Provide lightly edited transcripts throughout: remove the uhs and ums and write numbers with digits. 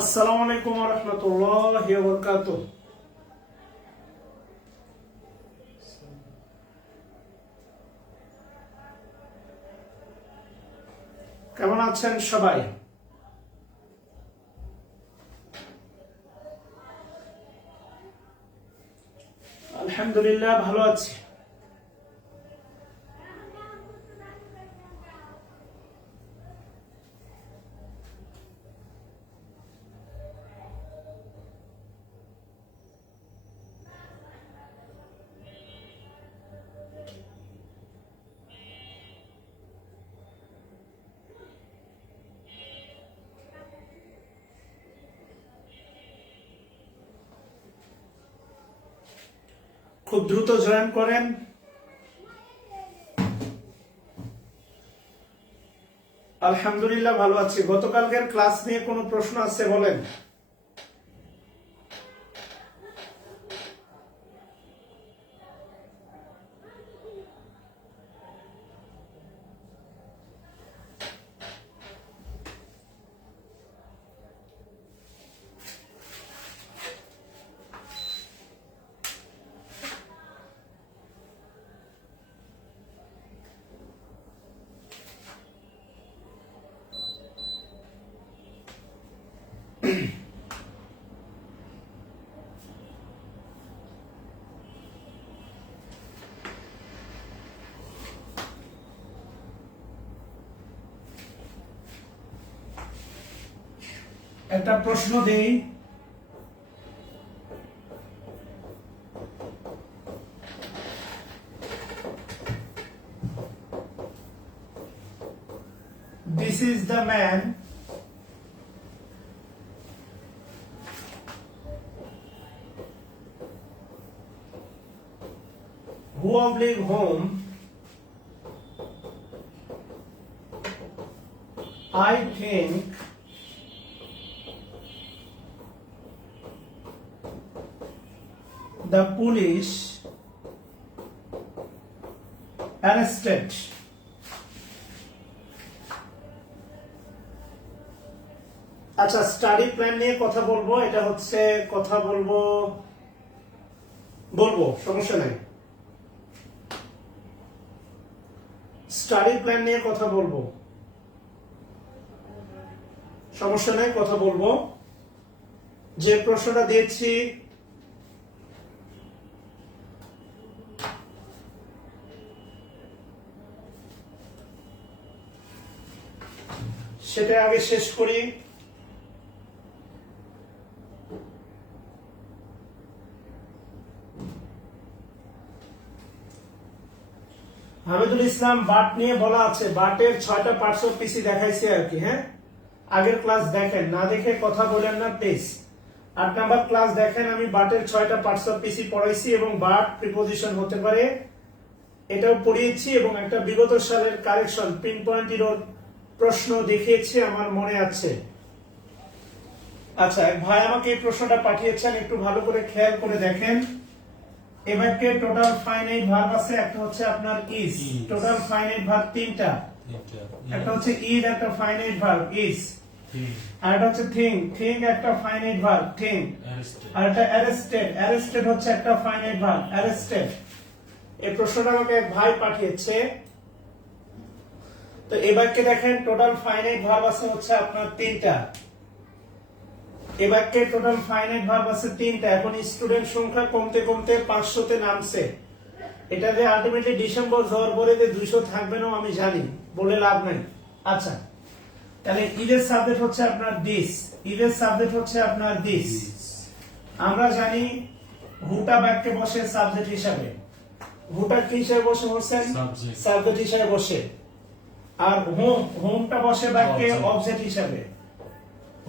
আসসালামু আলাইকুম ওয়া রাহমাতুল্লাহি ওয়া বারাকাতুহু। কেমন আছেন সবাই? আলহামদুলিল্লাহ ভালো আছি। খুব দ্রুত জয়েন করেন। আলহামদুলিল্লাহ ভালো আছি। গতকালকের ক্লাস নিয়ে কোনো প্রশ্ন আছে বলেন? একটা প্রশ্ন দেই। This is the man whom I think the police arrested. আচ্ছা, স্টাডি প্ল্যান নিয়ে কথা বলবো। এটা হচ্ছে কথা বলবো সমস্যা নাই। স্টাডি প্ল্যান নিয়ে কথা বলবো, সমস্যা নাই, কথা বলবো। যে প্রশ্নটা দিয়েছি সেটা আগে শেষ করি। হামিদুল ইসলাম, বাট নিয়ে বলা আছে। বাটের 6টা পার্টস অফ পিসি দেখাইছি আর কি। হ্যাঁ, আগের ক্লাস দেখেন, না দেখে কথা বলেন না প্লিজ। 8 নাম্বার ক্লাস দেখেন, আমি বাটের 6টা পার্টস অফ পিসি পড়াইছি এবং বাট প্রিপোজিশন হতে পারে এটাও পড়িয়েছি এবং একটা বিগত সালের কারেকশন পিন পয়েন্ট এর প্রশ্ন দেখিয়েছি, আমার মনে আছে। আচ্ছা, এক ভাই আমাকে এই প্রশ্নটা পাঠিয়েছেন, একটু ভালো করে খেয়াল করে দেখেন। এবারকে টোটাল ফাইনাইট ভার্ব আছে, একটা হচ্ছে আপনার ইজ। টোটাল ফাইনাইট ভার্ব তিনটা, একটা হচ্ছে ইজ, একটা ফাইনাইট ভার্ব ইজ, আর একটা হচ্ছে থিং একটা ফাইনাইট ভার্ব থিং, আর একটা অ্যারেস্টেড হচ্ছে একটা ফাইনাইট ভার্ব অ্যারেস্টেড। এই প্রশ্নটা আমাকে এক ভাই পাঠিয়েছে। তো এবারকে দেখেন, টোটাল ফাইনাইট ভার্ব আছে হচ্ছে আপনার তিনটা। এবারকে টোটাল ফাইনাইট ভার্ব আছে তিনটা। এখন স্টুডেন্ট সংখ্যা কমতে কমতে 500 তে নামছে। এটা যে আলটিমেটলি ডিসেম্বর যাওয়ার পরে যে 200 থাকবে না আমি জানি, বলে লাভ নাই। আচ্ছা, তাহলে ইজের সাবজেক্ট হচ্ছে আপনার দিস, ইজের সাবজেক্ট হচ্ছে আপনার দিস। আমরা জানি হুটা বাক্যে বসে সাবজেক্ট হিসাবে। হুটা কি হিসাবে বসে? হোসেন সাবজেক্ট হিসাবে বসে। আর হোমটা বসে বাক্যে অবজেক্ট হিসাবে।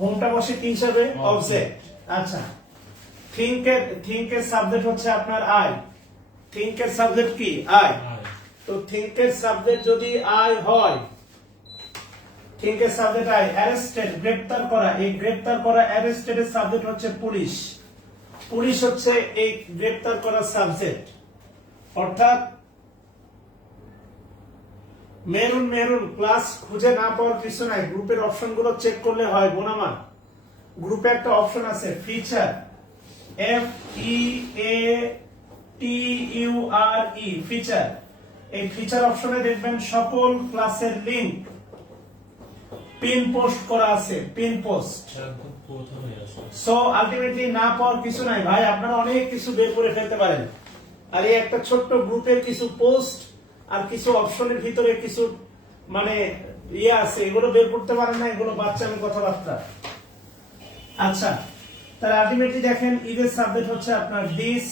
হোমটা বসে কি হিসাবে? অবজেক্ট। আচ্ছা, থিংকের সাবজেক্ট হচ্ছে আপনার আই। থিংকের সাবজেক্ট কি? আই। তো থিংকের সাবজেক্ট যদি আই হয়, থিংকের সাবজেক্ট আই। অ্যারেস্টেড গ্রেফতার করা, এই গ্রেফতার করা অ্যারেস্টেড এর সাবজেক্ট হচ্ছে পুলিশ। পুলিশ হচ্ছে এই গ্রেফতার করা সাবজেক্ট। অর্থাৎ মেরুন ক্লাস খুঁজে না পাওয়ার কিছু নাই, গ্রুপের অপশন গুলো চেক করলে হয় বোনামা। গ্রুপে একটা অপশন আছে ফিচার, FEATURE, ফিচার। এই ফিচার অপশনে দেখবেন সকল ক্লাসের লিংক পিন পোস্ট করা আছে, পিন পোস্ট। সো আলটিমেটলি না পাওয়ার কিছু নাই ভাই, আপনারা অনেক কিছু বের করে ফেলতে পারেন। আর এই একটা ছোট্ট গ্রুপের কিছু পোস্ট আর কিছু অপশনের ভিতরে কিছু মানে ইয়ে আছে, এগুলো বের করতে পারেন না, এগুলো বাচ্চামি কথাবার্তা। আচ্ছা, তাহলে আলটিমেটলি দেখেন ইদের সাবজেক্ট হচ্ছে আপনার দিস,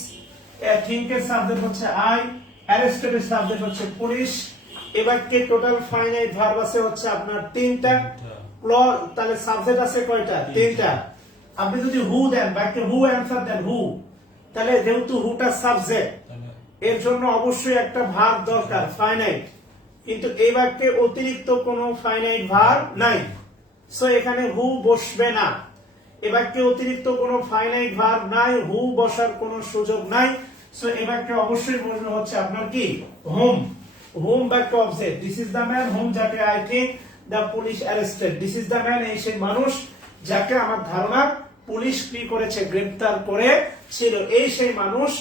থিংকের সাবজেক্ট হচ্ছে আই, অ্যারেস্টেডের সাবজেক্ট হচ্ছে পুলিশ। এবার কে টোটাল ফাইনাইট ভার্ব আছে হচ্ছে আপনার 3টা, তাহলে সাবজেক্ট আছে কয়টা? 3টা। আপনি যদি হু দেন, বাক্যে হু অ্যানসার দেন হু, তাহলে যেহেতু হুটা সাবজেক্ট, এর জন্য অবশ্যই একটা ভার্ব দরকার ফাইনাইট, কিন্তু এই বাক্যে অতিরিক্ত কোনো ফাইনাইট ভার্ব নাই, সো এখানে হু বসবে না। এ বাক্যে অতিরিক্ত কোনো ফাইনাইট ভার্ব নাই, হু বসার কোনো সুযোগ নাই, সো এই বাক্যে অবশ্যই বসবে হচ্ছে আপনার কি? হোম। হোম বাক্য object, this is the man whom যাকে I think the police arrested. This is the man, এই সেই মানুষ যাকে আমার ধারণা পুলিশ কি করেছে? গ্রেফতার করেছিল। এই সেই মানুষ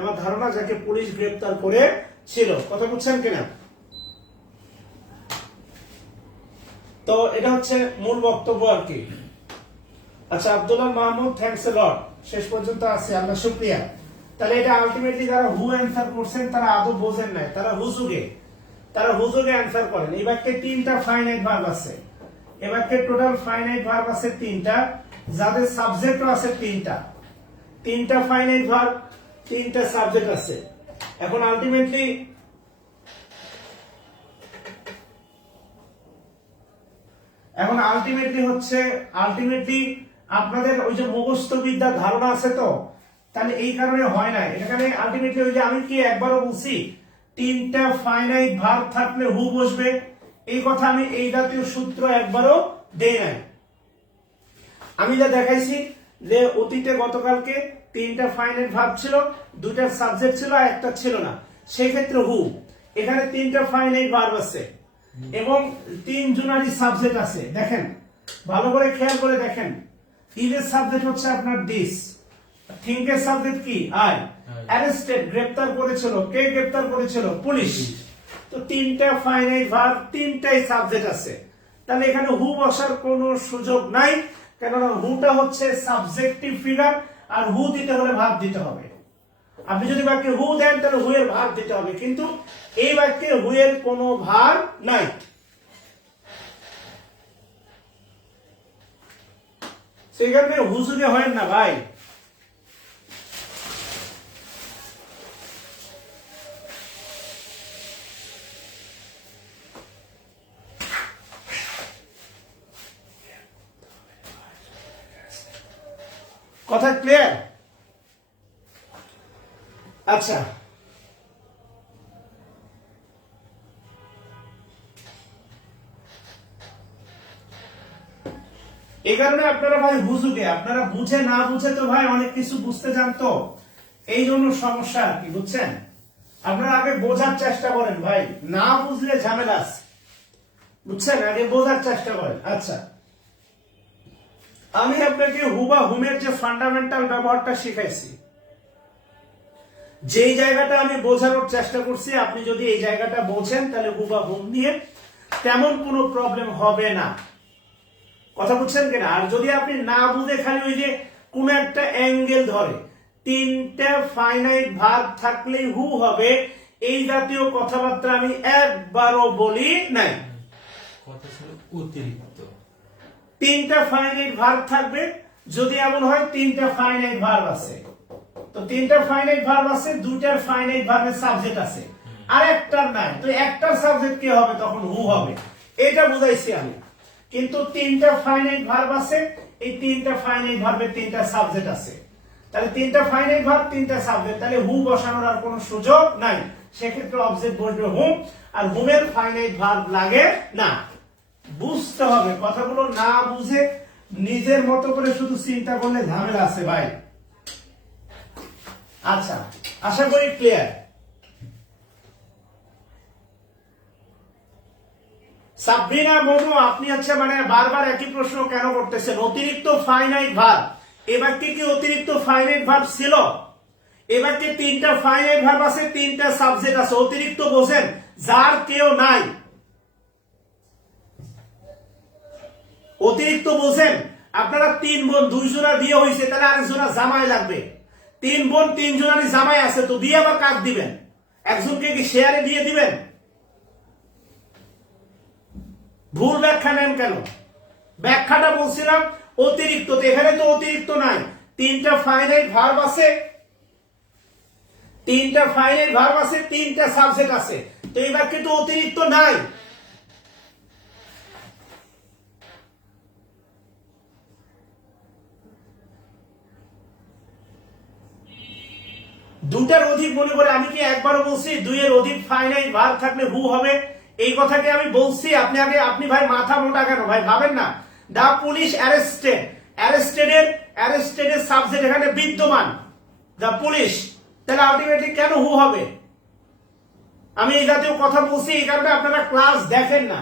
আমার ধারণা যাকে পুলিশ গ্রেফতার করেছিল। কথা বুঝছেন কিনা? তো এটা হচ্ছে মূল বক্তব্য আর কি। আচ্ছা, আব্দুল্লাহ মাহমুদ, থ্যাঙ্কস এ লট, শেষ পর্যন্ত আছে, আল্লাহ শুকরিয়া। তাহলে এটা আলটিমেটলি যারা হু অ্যান্সার করছেন তারা আদৌ বোঝেন নাই, তারা হুজুগে অ্যান্সার করেন। এই বাক্যে 3টা ফাইনাইট ভার্ব আছে, এই বাক্যে টোটাল ফাইনাইট ভার্ব আছে 3টা, যাদের সাবজেক্টও আছে 3টা ফাইনাইট ভার্ব, 3টা সাবজেক্ট আছে। এখন আলটিমেটলি হচ্ছে আপনাদের ওই যে মুখস্থ বিদ্যার ধারণা আছে তো, তাহলে এই কারণে হয় না। এখানে আলটিমেটলি ওই যে আমি কি একবারও বলছি 3টা ফাইনাইট ভার্ব থাকলে হু বসবে, এই কথা আমি এই জাতীয় সূত্র একবারও দেই নাই। আমি যা দেখাইছি যে অতীতে গতকালকে 3টা ফাইনাইট ভার্ব ছিল, 2টার সাবজেক্ট ছিল আর একটা ছিল না, সেই ক্ষেত্রে হু। এখানে 3টা ফাইনাইট ভার্ব আছে এবং 3 জনারই সাবজেক্ট আছে। দেখেন ভালো করে খেয়াল করে দেখেন, ইজের সাবজেক্ট হচ্ছে আপনার দিস, থিংকের সাবজেক্ট কি? আই, অ্যারেস্টেড গ্রেফতার করেছিল, কে গ্রেফতার করেছিল? পুলিশ। তো 3টা ফাইনাইট ভার্ব, 3টাই সাবজেক্ট আছে, তাহলে এখানে হু বসার কোনো সুযোগ নাই, কেননা হুটা হচ্ছে সাবজেক্টিভ ফিগার, আর হু দিতে হলে ভার্ব দিতে হবে। আপনি যদি বাক্যে হু দেন তাহলে হু এর ভার্ব দিতে হবে, কিন্তু এই বাক্যে হু এর কোনো ভার্ব নাই। সেখানে হুজুগে হয় না ভাই। কথা ক্লিয়ার? আচ্ছা, এই কারণে আপনারা ভাই হুজুগে, আপনারা বুঝে না বুঝে তো ভাই অনেক কিছু বুঝতে যান, তো এই জন্য সমস্যা আর কি, বুঝছেন? আপনারা আগে বোঝার চেষ্টা করেন ভাই, না বুঝলে ঝামেলা আছে, বুঝছেন? আগে বোঝার চেষ্টা করেন। আচ্ছা, আমি আপনাকে হুবা হুমের যে ফান্ডামেন্টাল ব্যবহারটা শিখাইছি, যেই জায়গাটা আমি বোঝানোর চেষ্টা করছি, আপনি যদি এই জায়গাটা বোঝেন তাহলে হুবা হুম নিয়ে তেমন কোনো প্রবলেম হবে না। কথা বুঝছেন কিনা? আর যদি আপনি না বুঝে খালি ওই যে কোন একটা অ্যাঙ্গেল ধরে 3টা ফাইনাইট ভার্ব থাকলেই হু হবে, এই জাতীয় কথাবার্তা আমি একবারও বলি নাই। কথা ছিল অতিরিক্ত 3টা ফাইনাইট ভার্ব থাকবে, যদি এমন হয় 3টা ফাইনাইট ভার্ব আছে, তো 3টা ফাইনাইট ভার্ব আছে, 2টার ফাইনাইট ভার্বের সাবজেক্ট আছে, আর একটার নাই, তো একটার সাবজেক্ট কি হবে? তখন হু হবে। এটা বুঝাইছি আমি। কিন্তু 3টা ফাইনাইট ভার্ব আছে, এই 3টা ফাইনাইট ভার্বের 3টা সাবজেক্ট আছে, তাহলে 3টা ফাইনাইট ভার্ব 3টা সাবজেক্ট, তাহলে হু বসানোর আর কোনো সুযোগ নাই। সেক্ষেত্রে অবজেক্ট বসবে হুম, আর হুমের ফাইনাইট ভার্ব লাগে না। বুঝতে হবে, কথাগুলো না বুঝে নিজের মতো করে শুধু চিন্তা করলে ঝামেলা আছে ভাই। আচ্ছা, আশা করি ক্লিয়ার। সাবরিনা মোমো, আপনি হচ্ছে মানে বারবার একই প্রশ্ন কেন করতেছেন? অতিরিক্ত ফাইনাইট ভার্ব, এবার কি অতিরিক্ত ফাইনাইট ভার্ব ছিল? এবার কি তিনটা ফাইনাইট ভার্ব আছে, তিনটা সাবজেক্ট আছে। অতিরিক্ত বোঝেন, যার কেউ নাই। অতিরিক্ত বোঝেন, আপনারা 3 বোন 2 জোড়া বিয়ে হয়েছে, তাহলে আরেকজোড়া জামাই লাগবে। 3 বোন 3 জোড়ারই জামাই আছে, তো দিয়ে আবার কাক দিবেন? একজনকে কি শেয়ারে দিয়ে দিবেন? ভুল ব্যাখ্যা নেন কেন? ব্যাখ্যাটা বলছিলাম অতিরিক্ত, তো এখানে তো অতিরিক্ত নাই। তিনটা ফাইনাইট ভার্ব আছে, তিনটা ফাইনাইট ভার্ব আছে, তিনটা সাবজেক্ট আছে, তো এই বাক্যে তো অতিরিক্ত নাই। দুটার অধিক মনে করে আমি কি একবারও বলছি 2 এর অধিক ফাইনাইট ভার্ব থাকলে হু হবে? এই কথাকে আমি বলছি। আপনি ভাই মাথা মোটা কেন ভাই? ভাবেন না। দা পুলিশ অ্যারেস্টেড, অ্যারেস্টেডের সাবজেক্ট এখানে বিদ্যমান, দা পুলিশ, তাহলে আলটিমেটলি কেন হু হবে? আমি এই জাতীয় কথা বলছি, এই কারণে আপনারা ক্লাস দেখেন না।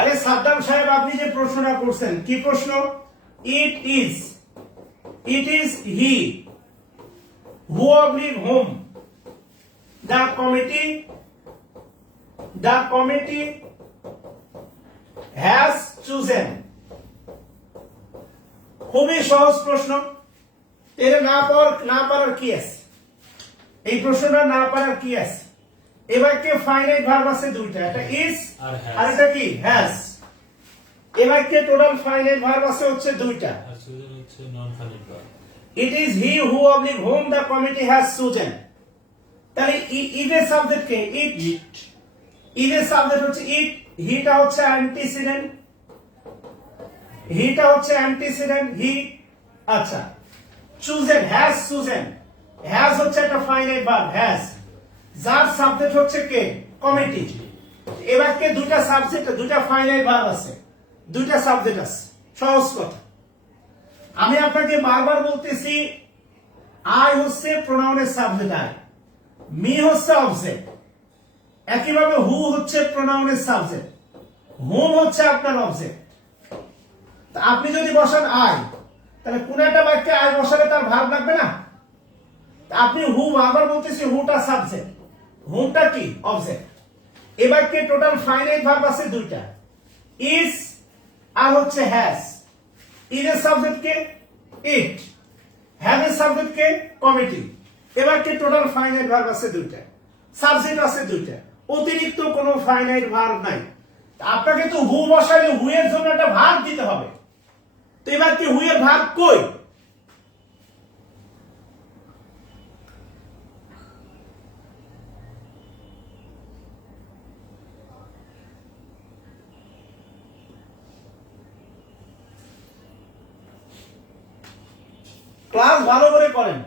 আরে সাদ্দাম সাহেব, আপনি যে প্রশ্নটা করছেন, কি প্রশ্ন? It is he who oblique whom the committee has chosen. খুবই সহজ প্রশ্ন। এর না পারার কি আছে? এই প্রশ্নটা না পারার কি আছে? এবার কে ফাইনাইট ভার্ব আছে দুইটা, একটা ইজ আর এটা কি হ্যাজ। এবার কে টোটাল ফাইনাইট ভার্ব আছে হচ্ছে দুইটা, আর চুজেন হচ্ছে non finite verb. It is he who oblique whom the committee has chosen. তাহলে ইজের সাবজেক্ট কে? ইট। ইজের সাবজেক্ট হচ্ছে ইট, হিটা হচ্ছে অ্যান্টিসিডেন্ট, হি। আচ্ছা, চুজেন, হ্যাজ হচ্ছে একটা ফাইনাইট ভার্ব, হ্যাজ, যার সাবজেক্ট হচ্ছে কে? কমিটি। এবার কে দুইটা সাবজেক্ট, দুইটা ফাইনাইট ভার্ব আছে, দুইটা সাবজেক্ট আছে। সহজ কথা। আমি আপনাকে বারবার বলতেছি, আই হচ্ছে প্রোনাউনের সাবজেক্ট, মি হচ্ছে অবজেক্ট। একইভাবে হু হচ্ছে প্রোনাউনের সাবজেক্ট, হোম হচ্ছে আপনার অবজেক্ট। আপনি যদি বসান আই, তাহলে কোন একটা বাক্যে আই বসালে তার ভার্ব লাগবে না? আপনি হু, আবার বলতেছি হুটা সাবজেক্ট, হোমটা কি? অবজেক্ট। এবার কে টোটাল ফাইনাইট ভার্ব আছে দুইটা, ইজ আর হচ্ছে হ্যাজ। ইজের সাবজেক্ট কে? ইট। হ্যাজের সাবজেক্ট কে? কমিটি। এবার কে টোটাল ফাইনাইট ভার্ব আছে দুইটা, সাবজেক্ট আছে দুইটা, অতিরিক্ত কোনো ফাইনাইট ভার্ব নাই। আপনাকে তো হু বসালে হু এর জন্য একটা ভার্ব দিতে হবে। তো এবার কি হু এর ভার্ব কই? ক্লাস ভালো করে করেন।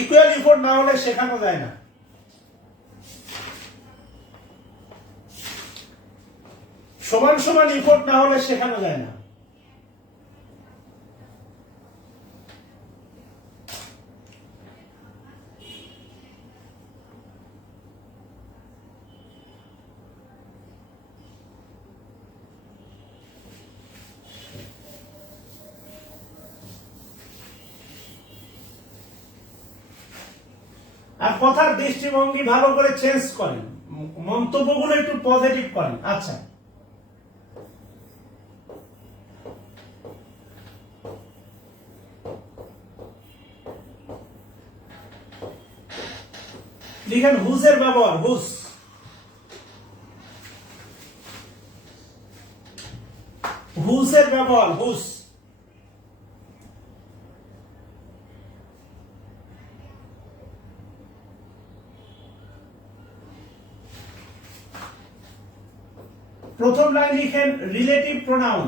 ইকুয়াল ইফোর্ট না হলে শেখানো যায় না। সমান সমান ইফোর্ট না হলে শেখানো যায় না। আর কথার দৃষ্টিভঙ্গি ভালো করে চেঞ্জ করেন, মন্তব্যগুলো একটু পজিটিভ করেন। আচ্ছা, লিখেন হুজের ব্যবহার, হুজের ব্যবহার, হুজ। প্রথম লাইন লিখেন রিলেটিভ প্রোনাউন,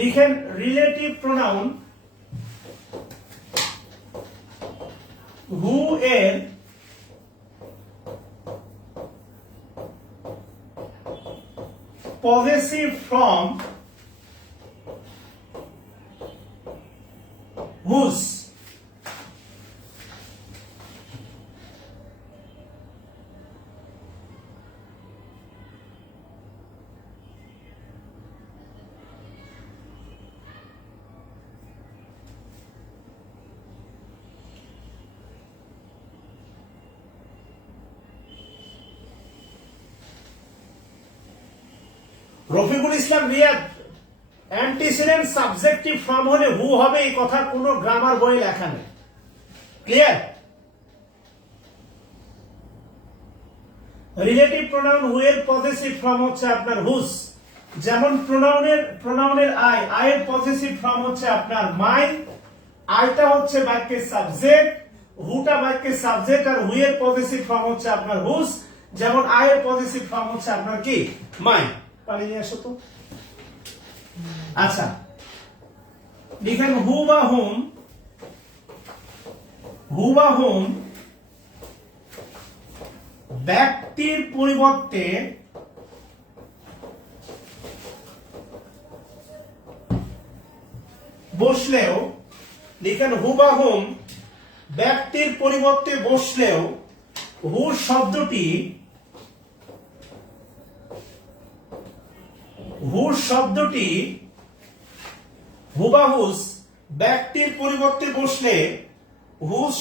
লিখেন রিলেটিভ প্রোনাউন হু এর possessive from whose, Rafiqul Islam Riyad, antecedent subjective form হলে হু হবে এই কথা কোনো গ্রামার বই লেখা নেই। ক্লিয়ার? রিলেটিভ প্রোনাউন হু এর পজেসিভ ফর্ম হচ্ছে আপনার হুস, যেমন প্রোনাউনের আয়ের পজেসিভ ফর্ম হচ্ছে আপনার মাই, আইটা হচ্ছে বাক্যের সাবজেক্ট, হুটা বাক্যের সাবজেক্ট, আর হু এর পজেসিভ ফর্ম হচ্ছে আপনার হুস, যেমন আয়ের পজেসিভ ফর্ম হচ্ছে আপনার কি মাই। পানি নিয়ে আসো তো। আচ্ছা, লিখেন হু বা হুম, হু বা হুম ব্যক্তির পরিবর্তে বসলেও, লিখেন হু বা হুম ব্যক্তির পরিবর্তে বসলেও হু শব্দটি হুবাহুস ব্যক্তির পরিবর্তে বসলে হুস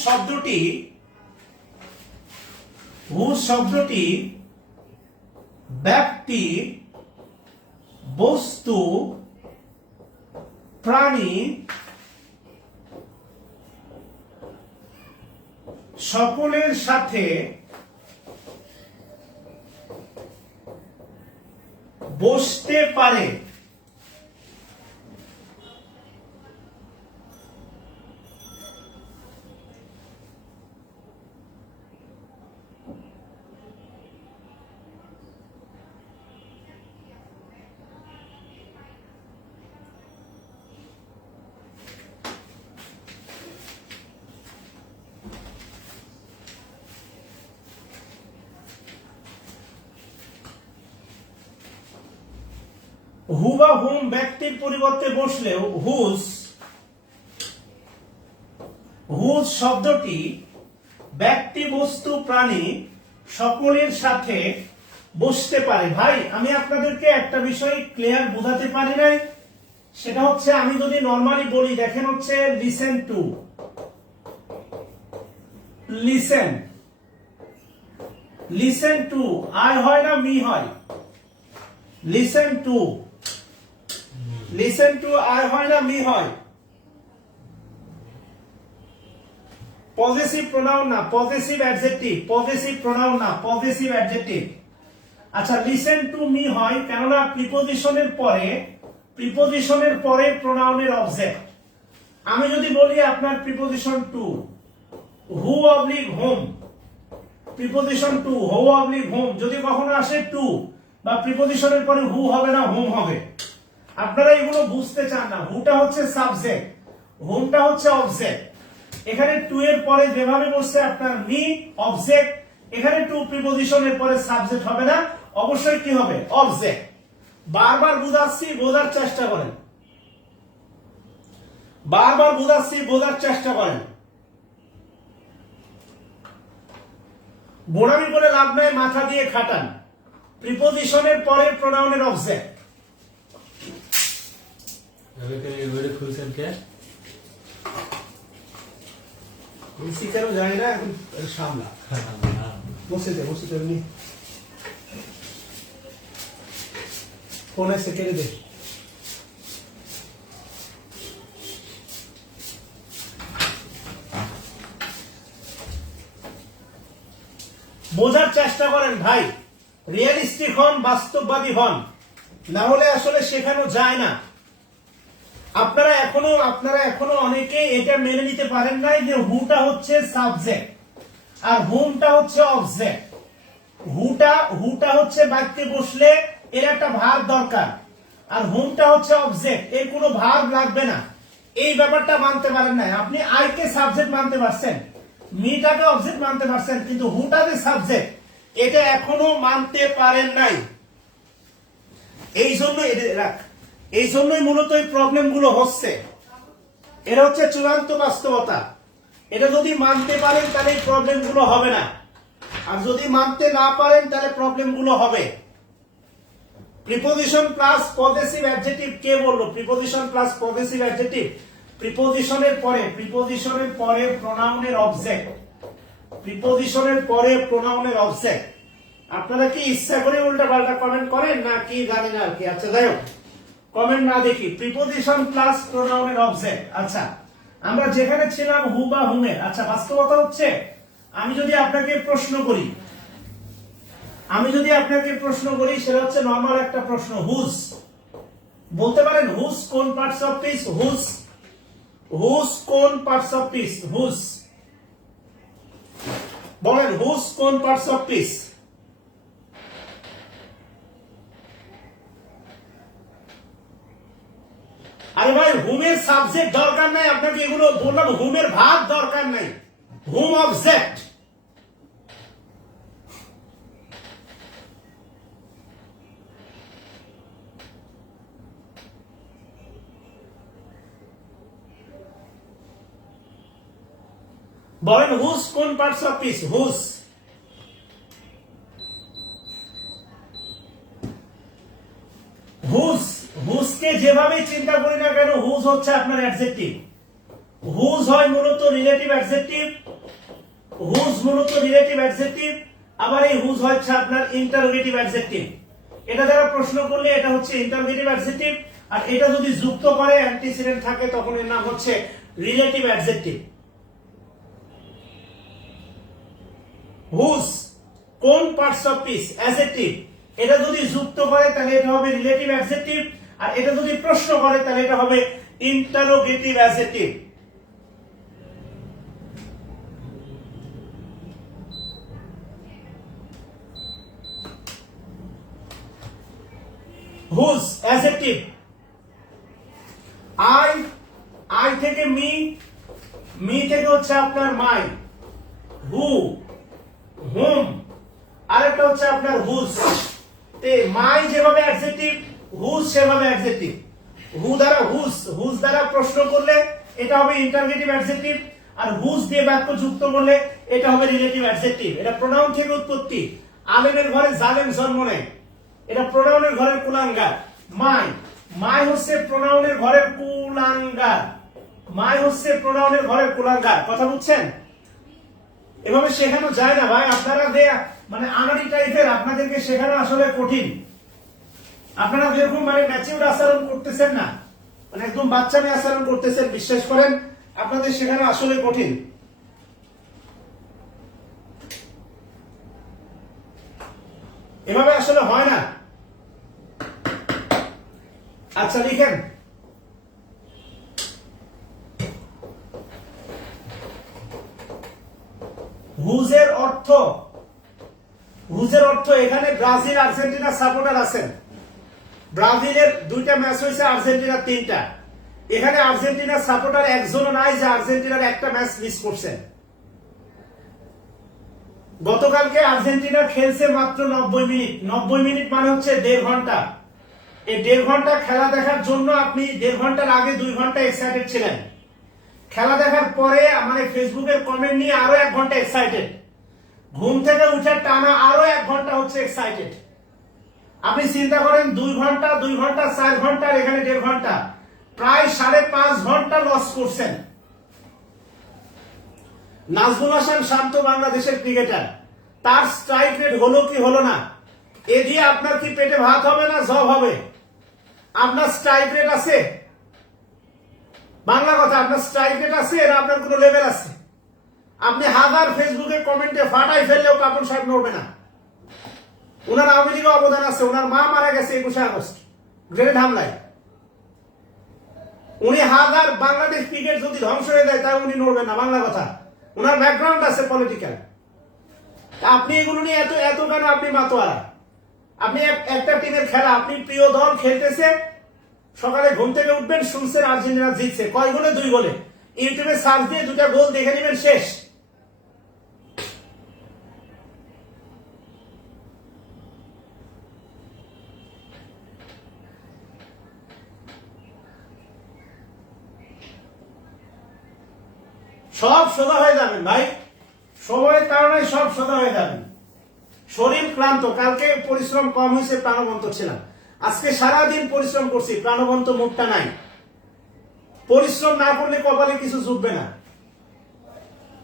শব্দটি ব্যক্তি, বস্তু, প্রাণী সকলের সাথে বসতে পারে। হু বা হুম ব্যক্তির পরিবর্তে বসলেও হুজ শব্দটি ব্যক্তি, বস্তু, প্রাণী সকলের সাথে বসতে পারে। ভাই আমি আপনাদেরকে একটা বিষয় ক্লিয়ার বোঝাতে পারি নাই, সেটা হচ্ছে আমি যদি নরমালি বলি, দেখেন হচ্ছে listen to, listen to I হয় না মি হয়? লিসেন টু আই হয় না মি হয়? পজেসিভ প্রোনাউন না, পজেসিভ অ্যাডজেক্টিভ, পজেসিভ প্রোনাউন না, পজেসিভ অ্যাডজেক্টিভ। আচ্ছা, লিসেন টু মি হয় কেননা প্রিপোজিশনের পরে প্রোনাউনের অবজেক্ট। আমি যদি বলি আপনার প্রিপোজিশন টু, হু অবলিক হোম, প্রিপোজিশন টু হু অবলিক হোম, যদি কখনো আসে টু বা প্রিপোজিশনের পরে হু হবে না হোম হবে। আপনারা এগুলো বুঝতে চান না। হুটা হচ্ছে সাবজেক্ট, হোমটা হচ্ছে অবজেক্ট। এখানে টু এর পরে যেভাবে বসছে আপনার মি অবজেক্ট, এখানে টু প্রিপোজিশনের পরে সাবজেক্ট হবে না, অবশ্যই কি হবে? অবজেক্ট। বারবার বুঝাচ্ছি, বোঝার চেষ্টা করেন, বারবার বুঝাচ্ছি, বোঝার চেষ্টা করেন। গোড়ামি করে লাভ নাই, মাথা দিয়ে খাটান। প্রিপোজিশনের পরে প্রোনাউনের অবজেক্ট। খুলছেন কে? খুলছি কেন জানি না, এখন সামলা বসে এমনি ফোনে সেকেন্ডে দে। বোঝার চেষ্টা করেন ভাই, রিয়েলিস্টিক হন, বাস্তববাদী হন, না হলে আসলে শেখানো যায় না। আপনারা এখনো অনেকে এটা মেনে নিতে পারেন নাই যে হুটা হচ্ছে সাবজেক্ট আর হুমটা হচ্ছে অবজেক্ট। হুটা হচ্ছে বাক্যে বসলে এর একটা ভার্ব দরকার, আর হুমটা হচ্ছে অবজেক্ট, এর কোনো ভার্ব লাগবে না। এই ব্যাপারটা মানতে পারেন না আপনি। আইকে সাবজেক্ট মানতে পারছেন, মিটাকে অবজেক্ট মানতে পারছেন, কিন্তু হুটা যে সাবজেক্ট এটা এখনো মানতে পারেন নাই। এই জন্যই মূলত এই প্রবলেম গুলো হচ্ছে। এটা হচ্ছে চূড়ান্ত বাস্তবতা। এটা যদি মানতে পারেন তাহলে এই প্রবলেম গুলো হবে না, আর যদি মানতে না পারেন তাহলে প্রবলেম গুলো হবে। প্রিপোজিশন প্লাস পজেসিভ অ্যাডজেক্টিভ কে বললো? Preposition plus possessive adjective. প্রিপোজিশনের পরে প্রোনাউনের অবজেক্ট। প্রিপোজিশনের পরে প্রোনাউনের অবজেক্ট। আপনারা কি ইচ্ছা করে উল্টা পাল্টা কমেন্ট করেন না কি জানি না আর কি। আচ্ছা যাই হোক, কমেন্ট না দেখি। প্রিপোজিশন প্লাস প্রোনাউনের অবজেক্ট। আচ্ছা, আমরা যেখানে ছিলাম হু বা হুমের। আচ্ছা, বাস্তবতা হচ্ছে আমি যদি আপনাকে প্রশ্ন করি, সেটা হচ্ছে নরমাল একটা প্রশ্ন, হুজ। বলতে পারেন হুজ কোন পার্টস অফ পিস? হুজ কোন পার্টস অফ পিস? হুজ বলেন, হুজ কোন পার্টস অফ পিস? আরে ভাই, হুমের সাবজেক্ট দরকার নাই আপনাকে, এগুলো বললাম। হুমের ভাব দরকার নাই, হুম অবজেক্ট। বলেন হুজ কোন পার্টস অফ পিস? হুজকে যেভাবে চিন্তা করি না কেন, হুজ হচ্ছে আপনার অ্যাডজেক্টিভ। হুজ হয় মূলত রিলেটিভ অ্যাডজেক্টিভ। আবার এই হুজ হচ্ছে আপনার ইন্টারোগেটিভ অ্যাডজেক্টিভ। এটা দ্বারা প্রশ্ন করলে এটা হচ্ছে ইন্টারোগেটিভ অ্যাডজেক্টিভ, আর এটা যদি যুক্ত করে অ্যান্টিসিডেন্ট থাকে তখন এর নাম হচ্ছে রিলেটিভ অ্যাডজেক্টিভ। হুজ কোন পার্টস অফ পিস অ্যাডজেক্টিভ, এটা যদি যুক্ত করে তাহলে এটা হবে রিলেটিভ অ্যাডজেক্টিভ, আর এটা যদি প্রশ্ন করে তাহলে এটা হবে interrogative adjective. Whose adjective. I থেকে মি থেকে হচ্ছে আপনার মাই, হু, হুম, আরেকটা হচ্ছে আপনার হুজ। মাই যেভাবে অ্যাডজেক্টিভ, হুজ সেভাবে অ্যাডজেক্টিভ। হুজ দ্বারা প্রশ্ন করলে এটা হবে ইন্টারোগেটিভ অ্যাডজেক্টিভ, আর হুজ দিয়ে বাক্য যুক্ত করলে এটা হবে রিলেটিভ অ্যাডজেক্টিভ। এটা প্রোনাউন থেকে উৎপত্তি। আলেমের ঘরে জালেম জন্ম নেয়, এটা প্রোনাউনের ঘরের কুলাঙ্গার। মাই হচ্ছে প্রোনাউনের ঘরের কুলাঙ্গার। কথা বুঝছেন? এভাবে শেখানো যায় না ভাই। আপনারা যে মানে আনাড়ি টাইপের, আপনাদেরকে শেখানো আসলে কঠিন। আপনারা যেরকম মানে ম্যাচিউর আচরণ করতেছেন না, মানে একদম বাচ্চা মেয়ে আচরণ করতেছেন, বিশ্বাস করেন আপনাদের শেখানো আসলে কঠিন। এভাবে আসলে হয় না। আচ্ছা লিখেন, হুজের অর্থ এখানে ব্রাজিল আর্জেন্টিনা সাপোর্টার আছেন। ব্রাজিলের 2টা ম্যাচ হয়েছে, আর্জেন্টিনার 3টা। এখানে আর্জেন্টিনার সাপোর্টার একজনও নাই যে আর্জেন্টিনার একটা ম্যাচ মিস করছে। গতকালকে আর্জেন্টিনা খেলছে মাত্র 90 মিনিট। 90 মিনিট মানে হচ্ছে 1.5 ঘন্টা। এই 1.5 ঘন্টা খেলা দেখার জন্য আপনি 1.5 ঘন্টার আগে 2 ঘন্টা এক্সাইটেড ছিলেন। খেলা দেখার পরে মানে ফেসবুকের কমেন্ট নিয়ে আরো 1 ঘন্টা এক্সাইটেড। ঘুম থেকে উঠে টানা আরো 1 ঘন্টা হচ্ছে এক্সাইটেড। আপনি চিন্তা করেন 2 ঘন্টা 4 ঘন্টা, এখানে 1.5 ঘন্টা, প্রায় 5.5 ঘন্টা লস করছেন। নাজমুল হাসান শান্ত বাংলাদেশের ক্রিকেটার, তার স্ট্রাইক রেট হলো কি হলো না, এ দিয়ে আপনার কি পেটে ভাত হবে না জব হবে? আপনার স্ট্রাইক রেট আছে? বাংলা কথা, আপনার স্ট্রাইক রেট আছে? এর আপনার কোনো লেভেল আছে? আপনি হাজার ফেসবুকে কমেন্টে ফাটাই ফেললেও কাপড় সাহেব নড়বে না। ওনার আওয়ামী লীগের অবদান আছে। ওনার মা মারা গেছে 21 আগস্ট গ্রেনেড হামলায়। উনি হাজার বাংলাদেশ ক্রিকেট যদি ধ্বংস হয়ে যায় তাই উনি নড়বেন না। বাংলা কথা, ওনার ব্যাকগ্রাউন্ড আছে পলিটিক্যাল। আপনি এগুলো নিয়ে এত এত কেন আপনি মাতোয়ারা? আপনি একটা টিমের খেলা, আপনি প্রিয় দল খেলতেছে, সকালে ঘুম থেকে উঠবেন, শুনছেন আর্জেন্টিনা জিতছে, কয় গোলে? 2 গোলে। ইউটিউবে সার্চ দিয়ে 2টা গোল দেখে নেবেন, শেষ। সব সোজা হয়ে যাবেন ভাই, সময়ের কারণে সব সোজা হয়ে যাবেন। শরীর ক্লান্ত, কালকে পরিশ্রম কম হয়েছে, প্রাণবন্ত ছিলাম। আজকে সারাদিন পরিশ্রম করছি, প্রাণবন্ত মুখটা নাই। পরিশ্রম না করলে কপালে কিছু জুটবে না।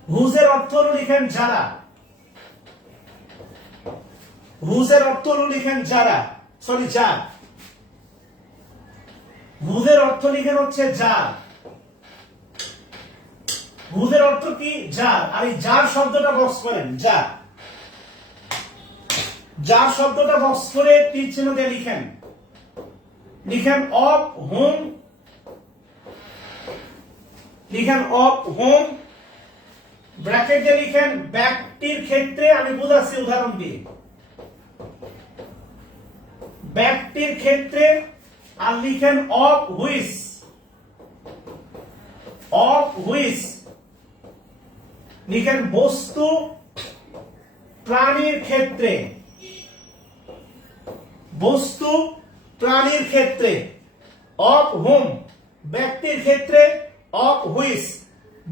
হুজের অর্থ হলো লিখেন যারা, হুজের অর্থ হলো লিখেন যারা, সরি যা। হুজের অর্থ লিখেন হচ্ছে যা। হুজের অর্থ কি? যার। আর এই যার শব্দটা বক্স করেন, যা। যার শব্দটা বক্স করে তীর চিহ্ন দিয়ে লিখেন, লিখেন অফ হোম, লিখেন অফ হোম, ব্র্যাকেট দিয়ে লিখেন ব্যক্তির ক্ষেত্রে, আমি বুঝাচ্ছি উদাহরণ দিয়ে, ব্যক্তির ক্ষেত্রে, আর লিখেন অফ হুইচ, অফ হুইচ, লিখেন বস্তু প্রাণীর ক্ষেত্রে, বস্তু প্রাণীর ক্ষেত্রে, অফ হোম ব্যক্তির ক্ষেত্রে, অফ হুইচ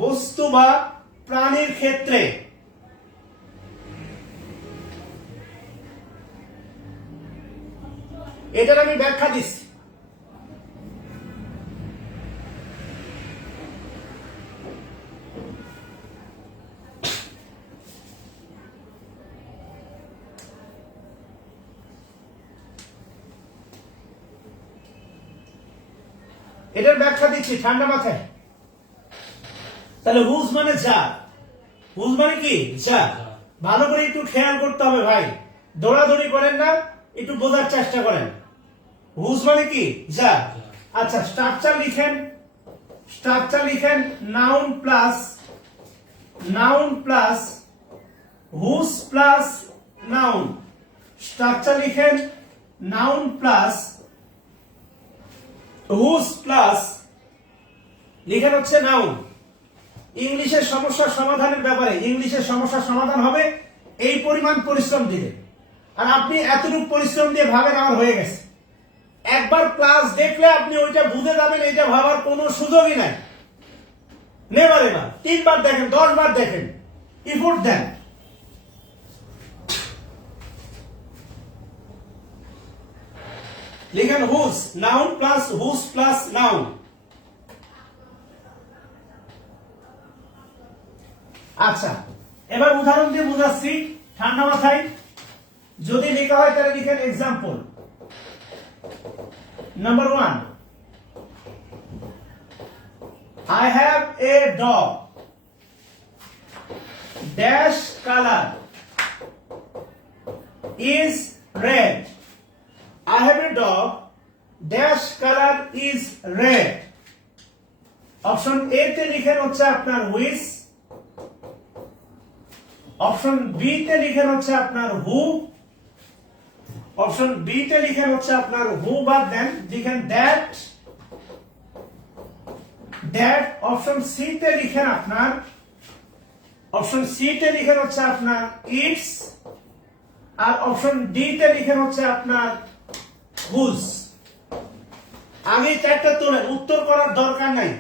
বস্তু বা প্রাণীর ক্ষেত্রে। এটার আমি ব্যাখ্যা দিচ্ছি। এটার ব্যাখ্যা দিচ্ছি ঠান্ডা মাথায়। তাহলে হুজ মানে যা, হুজ মানে কি? যা। ভালো করে একটু খেয়াল করতে হবে ভাই, দৌড়াদৌড়ি করেন না, একটু বোঝার চেষ্টা করেন। হুজ মানে কি? যা। আচ্ছা, স্ট্রাকচার লিখেন, স্ট্রাকচার লিখেন noun plus, noun plus whose plus noun. Structure লিখেন নাউন প্লাস হুজ প্লাস লিখেন হচ্ছে নাউন। ইংলিশের সমস্যার সমাধানের ব্যাপারে, ইংলিশের সমস্যার সমাধান হবে এই পরিমাণ পরিশ্রম দিলে। আর আপনি এতটুকু পরিশ্রম দিয়ে ভাবেন আমার হয়ে গেছে। একবার ক্লাস দেখলে আপনি ওইটা বুঝে যাবেন, এটা ভাবার কোনো সুযোগই নাই। Never ever. 3 বার দেখেন, 10 বার দেখেন, ইফোর্ট দেন। লিখেন whose, noun plus whose plus noun. আচ্ছা, এবার উদাহরণ দিয়ে বুঝাচ্ছি ঠান্ডা মাথায়। যদি লেখা হয় তাহলে লিখেন example. Number 1, I have a dog dash color is red. I have a dog dash color is red. Option A তে লিখেন হচ্ছে আপনার হুইচ, অপশন বি তে লিখেন হচ্ছে আপনার হু, অপশন বি তে লিখেন হচ্ছে আপনার হু বাদ দেন, লিখেন দ্যাট, দ্যাট। অপশন সি তে লিখেন আপনার, অপশন সি তে লিখেন হচ্ছে আপনার ইটস, আর অপশন ডি তে লিখেন হচ্ছে আপনার হুজ। আগে 4টা তোলেন, উত্তর করার দরকার নাই।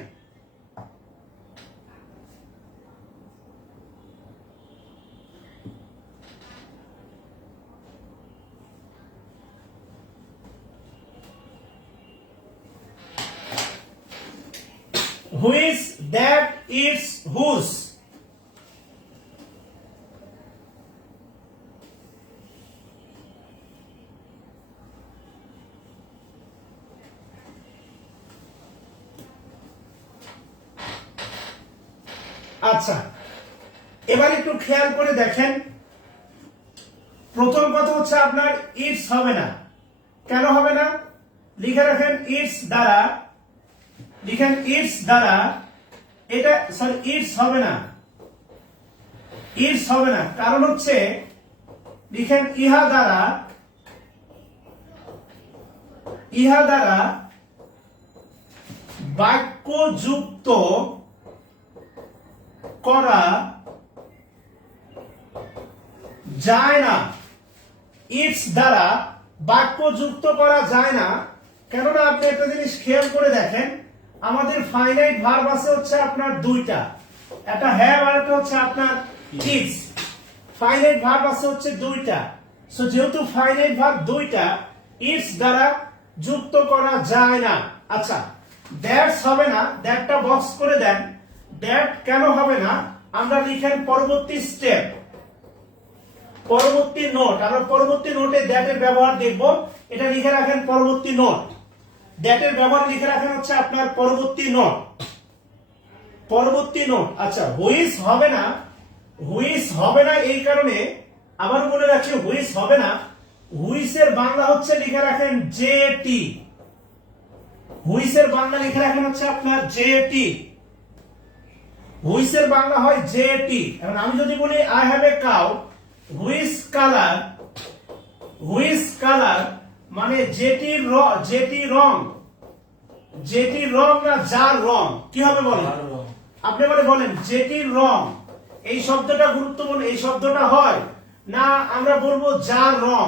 Which, that, its, whose. আচ্ছা, এবার একটু খেয়াল করে দেখেন। প্রথম কথা হচ্ছে আপনার ইটস হবে না। কেন হবে না? লিখে রাখেন ইটস দ্বারা, লিখেন ইটস দ্বারা, এটা সরি ইটস হবে না, ইটস হবে না। কারণ হচ্ছে লিখেন ইহা দ্বারা বাক্য যুক্ত করা যায় না। ইটস দ্বারা বাক্য যুক্ত করা যায় না, কেননা আপনি একটা জিনিস খেয়াল করে দেখেন, আমাদের ফাইনাইট ভার্ব আছে হচ্ছে আপনার দুইটা, একটা হ্যাভ আর একটা হচ্ছে আপনার ইটস। ফাইনাইট ভার্ব আছে হচ্ছে দুইটা, সো যেহেতু ফাইনাইট ভার্ব দুইটা, ইটস দ্বারা যুক্ত করা যায় না। আচ্ছা, দ্যাটস হবে না, দ্যাটটা বক্স করে দেন। দ্যাট কেন হবে না? আমরা লিখেন পরবর্তী স্টেপ, পরবর্তী নোট। আমরা পরবর্তী নোটে দ্যাটের ব্যবহার দেখব, এটা লিখে রাখেন পরবর্তী নোট। দ্যাটের ব্যবহার লিখে রাখেন হচ্ছে আপনার পরবর্তী নোট, পরবর্তী নোট। আচ্ছা, হুইস হবে না, হুইস হবে না এই কারণে, আবার বলে রাখি হুইস হবে না। হুইসের বাংলা হচ্ছে লিখে রাখেন জেটি, হুইসের বাংলা লিখে রাখেন হচ্ছে আপনার জেটি, হুইসের বাংলা হয় জেটি। এখন আমি যদি বলি I have a cow which colour, which colour মানে যেটির রং, যেটির রং না যার রং, কি হবে বলেন? আপনি মানে বলেন যেটির রং, এই শব্দটা গুরুত্বপূর্ণ। এই শব্দটা হয় না আমরা বলবো যার রং,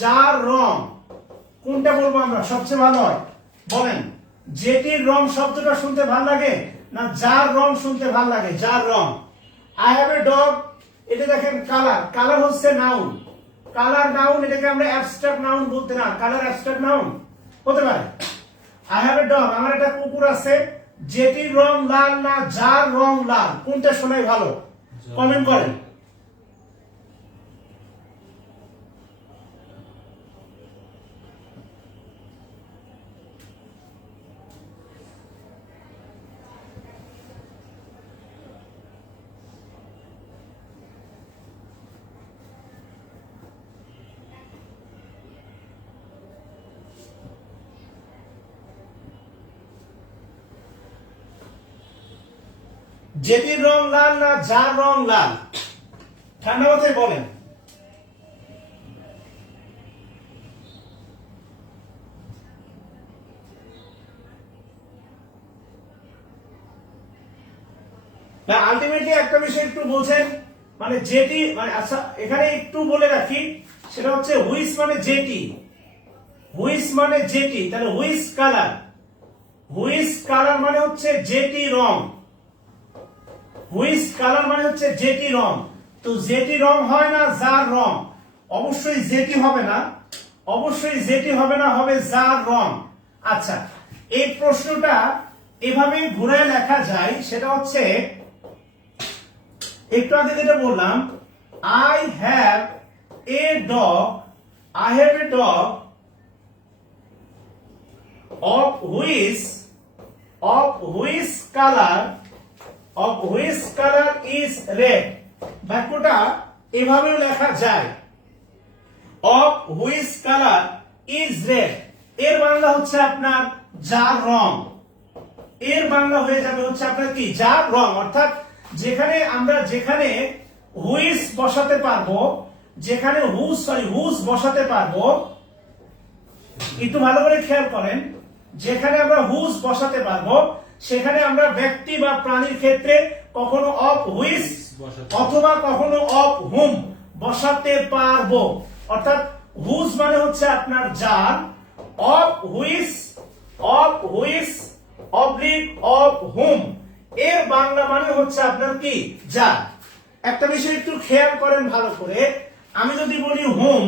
যার রং কোনটা বলবো আমরা সবচেয়ে ভালো হয় বলেন? যেটির রং শব্দটা শুনতে ভালো লাগে না যার রং শুনতে ভালো লাগে? যার রং। আই হ্যাভ এ ডগ, এটা দেখেন কালার, কালার হচ্ছে নাউন, কালার নাউন, এটাকে আমরা অ্যাবস্ট্রাক্ট নাউন বলতে না, কালার অ্যাবস্ট্রাক্ট নাউন হতে পারে। আই হ্যাভ এ ডগ, আমার একটা কুকুর আছে, যেটির রং লাল না যার রং লাল, কোনটা শোনাই ভালো? কমেন্ট করেন। যেটির রং লাল না যার রং লাল? ঠান্ডা মাথায় বলেন। না, আলটিমেটলি একটা বিষয় একটু বোঝেন, মানে যেটি মানে, আচ্ছা এখানে একটু বলে রাখি, সেটা হচ্ছে হুইস মানে যেটি, হুইস মানে যেটি, তাহলে হুইস কালার, হুইস কালার মানে হচ্ছে যেটি রং, হুইস কালার মানে হচ্ছে যেটি রং। তো যেটি রং হয় না যার রং? অবশ্যই যেটি হবে না, অবশ্যই যেটি হবে না, হবে যার রং। আচ্ছা, এই প্রশ্নটা এভাবে ঘুরে লেখা যায়, সেটা হচ্ছে একটু আগে যেটা বললাম, I have a dog, I have a dog of which color is red। বাক্যটা এভাবেও লেখা যায়, of which color is red, এর বাংলা হচ্ছে আপনার যার রং, এর বাংলা হয়ে যাবে হচ্ছে আপনার কি যার রং। অর্থাৎ যেখানে আমরা যেখানে হুইস বসাতে পারবো, যেখানে হুজ বসাতে পারবো, একটু ভালো করে খেয়াল করেন, যেখানে আমরা হুজ বসাতে পারবো সেখানে আমরা ব্যক্তি বা প্রাণীর ক্ষেত্রে কখনো অফ হুইস অথবা কখনো অফ হুম বসাতে পারবো। অর্থাৎ হুজ মানে হচ্ছে আপনার যার, অফ হুইস অবলিক অফ হুম এর বাংলা মানে হচ্ছে আপনার কি যার। একটা বিষয় একটু খেয়াল করেন ভালো করে, আমি যদি বলি হুম,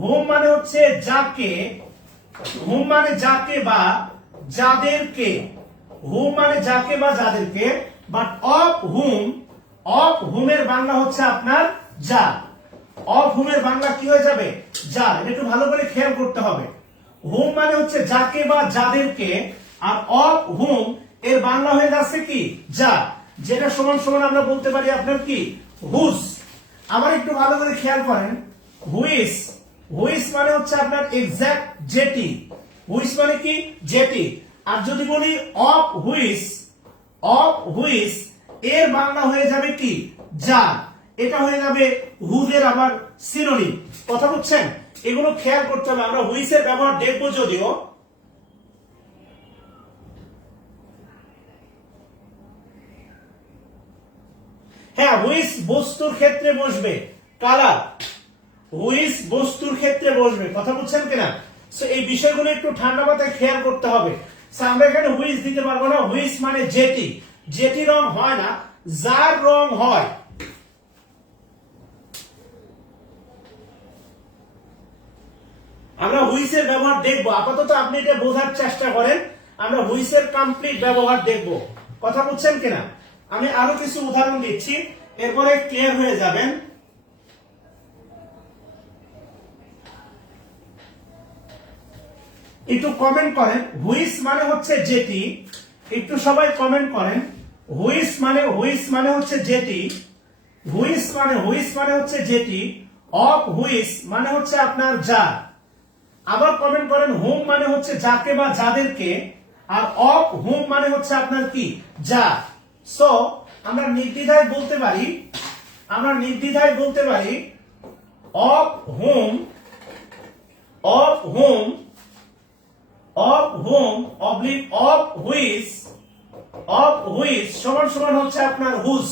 হুম মানে হচ্ছে যাকে, হুম মানে যাকে বা যাদেরকে, হুম মানে যাকে বা যাদেরকে, বাট অফ হুমের বাংলা হচ্ছে আপনার যা, অফ হুমের বাংলা কি হয়ে যাবে যা। একটু ভালো করে খেয়াল করতে হবে, হুম মানে হচ্ছে যাকে বা যাদেরকে, আর অফ হুম এর বাংলা হয়ে যাচ্ছে কি যা, যেটা সমান সমান আমরা বলতে পারি আপনার কি হুজ। আবার একটু ভালো করে খেয়াল করেন, হুইস, হুইস মানে হচ্ছে আপনার এক্সাক্ট যেটি, হুইস মানে কি যেটি। আর যদি বলি অফ হুইস এর বাংলা হয়ে যাবে কি যা, এটা হয়ে যাবে হুজের আবার সিনোনিম। কথা বুঝছেন? এগুলো খেয়াল করতে হবে। আমরা হুইস এর ব্যবহার দেখবো যদিও, হ্যাঁ হুইস বস্তুর ক্ষেত্রে বসবে, কালার হুইস বস্তুর ক্ষেত্রে বসবে। কথা বুঝছেন কিনা? সো এই বিষয়গুলো একটু ঠান্ডা মাথায় খেয়াল করতে হবে। সো আমরা এখানে হুইস দিতে পারবো না। হুইস মানে যেটি, যেটি রং হয় না, যার রং হয়। আমরা হুইসের ব্যবহার দেখবো। আপাতত আপনি এটা বোঝার চেষ্টা করেন, আমরা হুইসের কমপ্লিট ব্যবহার দেখবো। কথা বুঝছেন কিনা? আমি আরো কিছু উদাহরণ দিচ্ছি, এরপরে ক্লিয়ার হয়ে যাবেন। একটু কমেন্ট করেন, হুইস মানে হচ্ছে যেটি। একটু সবাই কমেন্ট করেন, হুইস মানে হচ্ছে যেটি। হুইস মানে হচ্ছে যেটি। অফ হুইস মানে হচ্ছে আপনার যা। আবার কমেন্ট করেন, হোম মানে হচ্ছে যাকে বা যাদেরকে, আর অফ হোম মানে হচ্ছে আপনার কি, যা। সো আমরা নির্দ্বিধায় বলতে পারি, of whom, of whom, of whom oblique of which, of which সমান সমান হচ্ছে আপনার হুস,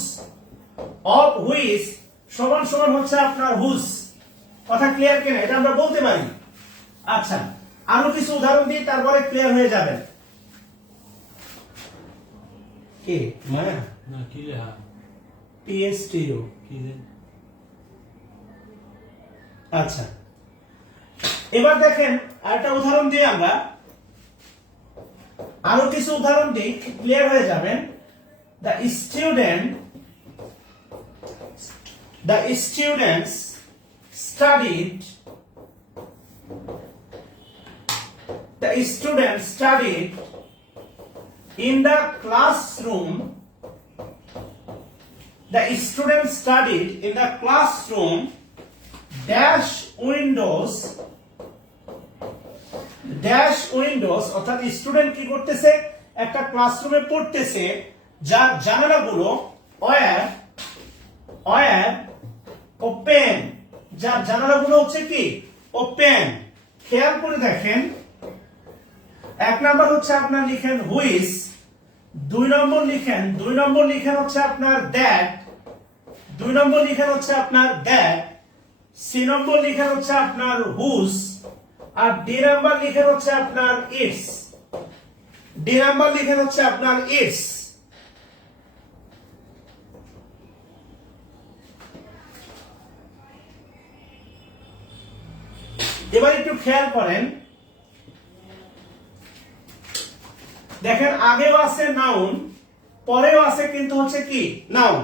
অফ হুইস সমান সমান হচ্ছে আপনার হুস। কথা ক্লিয়ার কিনা? এটা আমরা বলতে পারি। আচ্ছা, আরো কিছু উদাহরণ দিয়ে তারপরে ক্লিয়ার হয়ে যাবেন। কে মায়া? না কি লেখা? পিএসটিও। কি জানি? আচ্ছা, এবার দেখেন আরেকটা উদাহরণ দিয়ে আমরা আরো কিছু উদাহরণ দিই, ক্লিয়ার হয়ে যাবেন। The students studied in the classroom. The students studied in the classroom dash windows, অর্থাৎ স্টুডেন্ট কি করতেছে, একটা ক্লাসরুমে পড়তেছে যার জানালাগুলো ওপেন, যার জানালাগুলো হচ্ছে কি ওপেন। খেয়াল করে দেখেন, এক নাম্বার হচ্ছে আপনার লিখেন হুইস, দুই নম্বর লিখেন হচ্ছে আপনার দ্যাট, সি নম্বর লিখেন হচ্ছে আপনার হুস, আর ডি নাম্বার লিখেন হচ্ছে আপনার ইটস, এবার একটু খেয়াল করেন, দেখেন আগেও আছে নাউন, পরেও আছে কিন্তু হচ্ছে কি নাউন।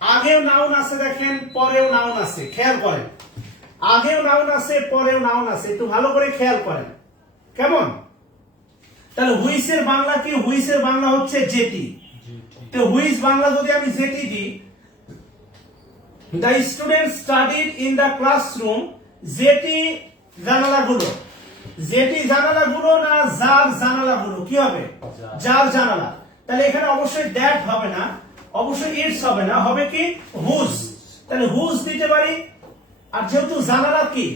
আগেও নাউন আছে দেখেন, পরেও নাউন আছে। খেয়াল করেন, আগেও নাউন আছে, পরেও নাউন আছে। একটু ভালো করে খেয়াল করেন, কেমন? তাহলে হুইসের বাংলা কি? হুইসের বাংলা হচ্ছে যেটি। তো হুইস বাংলা যদি আমি যেটি দিই, the student studied in the classroom, যেটি জানালাগুলো, না যার জানালাগুলো, কি হবে? যার জানালা। তাহলে এখানে অবশ্যই দ্যাট হবে না, অবশ্যই ইটস হবে না, হবে কি হুজ। তাহলে হুজ দিতে পারি। আর যেহেতু জানালা কি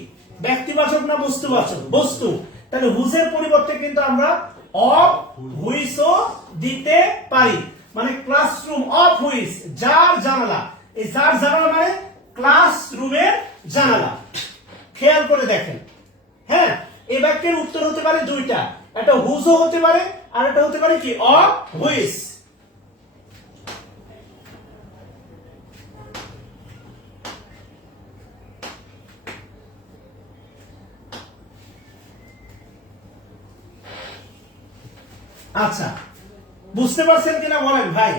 ব্যক্তিবাচক না বস্তুবাচক? বস্তু। তাহলে হুজের পরিবর্তে কিন্তু আমরা অফ হুইসও দিতে পারি। মানে ক্লাসরুম অফ হুইস, যার জানালা। এই যার জানালা মানে ক্লাসরুমের জানালা। খেয়াল করে দেখেন, হ্যাঁ এই বাক্যের উত্তর হতে পারে দুইটা, একটা হুজও হতে পারে, আর একটা হতে পারে কি অফ হুইস। আচ্ছা, বুঝতে পারছেন কিনা বলেন ভাই?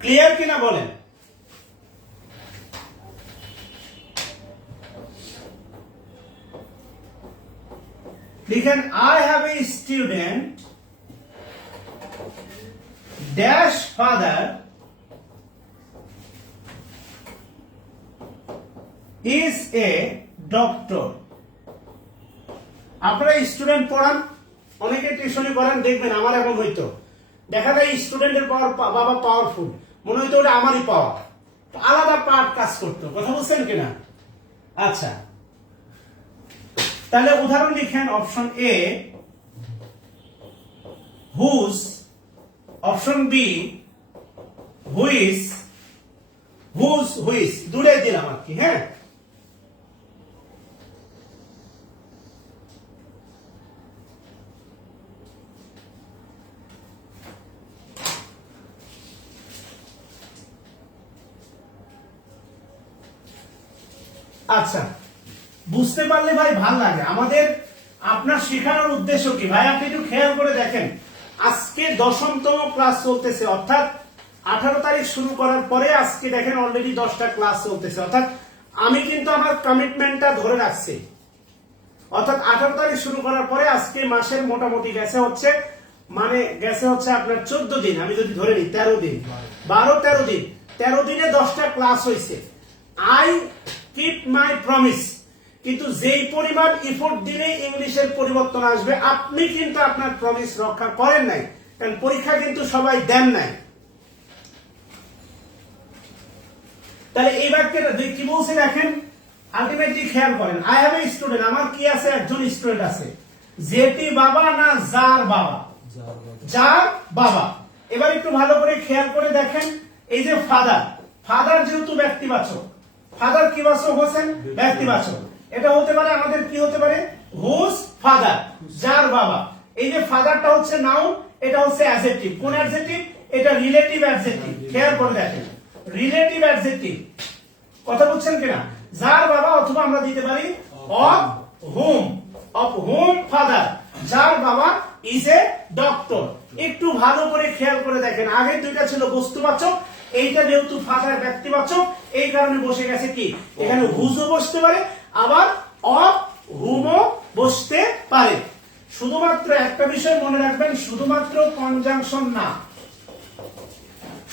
ক্লিয়ার কিনা বলেন? লিখেন, I have a student dash father is a doctor. আপনারা স্টুডেন্ট পড়ান, অনেকে টিউশনি করেন, দেখবেন আমার এখন হইতো দেখা যায় স্টুডেন্টের পাওয়ার বাবা পাওয়ারফুল, মনে হইতো ওটা আমারই পাওয়ার, আলাদা পার্ট কাজ করতো। কথা বলছেন কিনা? আচ্ছা, তাহলে উদাহরণ লিখেন option A whose, option B which, which দূরে দিলাম আর কি। হ্যাঁ, আচ্ছা, বুঝতে পারলে ভাই ভাল লাগে আমাদের। আপনার শেখানোর উদ্দেশ্য কি ভাই? আপনি একটু খেয়াল করে দেখেন, আজকে 10তম ক্লাস চলতেছে, অর্থাৎ 18 তারিখ শুরু করার পরে আজকে দেখেন অলরেডি 10টা ক্লাস চলতেছে, অর্থাৎ আমি কিন্তু আমার কমিটমেন্টটা ধরে রাখছি। অর্থাৎ 18 তারিখ শুরু করার পরে আজকে মাসের মোটামুটি গেছে হচ্ছে আপনার 14 দিন, আমি যদি ধরে নিই 13 দিন, 12-13 দিন, 13 দিনে 10টা ক্লাস হয়েছে। I keep my promise. কিন্তু যেই পরিমাণ এফোর্ট দিলে ইংলিশের পরিবর্তন আসবে, আপনি কিন্তু আপনার প্রমিস রক্ষা করেন নাই, কারণ পরীক্ষা কিন্তু সবাই দেন নাই। তাহলে এই বাক্যটা কি বলছে দেখেন, আলটিমেটলি খেয়াল করেন, আই হ্যাভ এ স্টুডেন্ট, আমার কি আছে? একজন স্টুডেন্ট আছে। যেটি বাবা না যার বাবা? যার বাবা। এবার একটু ভালো করে খেয়াল করে দেখেন, এই যে ফাদার, ফাদার যেহেতু ব্যক্তিবাচক, ফাদার কি বাচক হচ্ছেন? ব্যক্তিবাচক। এটা হতে পারে আমাদের কি হতে পারে? হুজ ফাদার, যার বাবা। এই যে ফাদারটা হচ্ছে নাউন, এটা হচ্ছে অ্যাডজেক্টিভ। কোন অ্যাডজেক্টিভ? এটা রিলেটিভ অ্যাডজেক্টিভ। খেয়াল করে দেখেন, রিলেটিভ অ্যাডজেক্টিভ। কথা বলছেন কিনা? যার বাবা, অথবা আমরা দিতে পারি অফ হুম ফাদার, যার বাবা ইজ এ ডক্টর। একটু ভালো করে খেয়াল করে দেখেন, আগে দুইটা ছিল বস্তুবাচক, এইটা যেহেতু ফাদার ব্যক্তিবাচক, এই কারণে বসে গেছে কি? এখানে হুজও বসতে পারে, আবার অফ হুমও বসতে পারে। শুধুমাত্র একটা বিষয় মনে রাখবেন, শুধুমাত্র কনজাংশন না,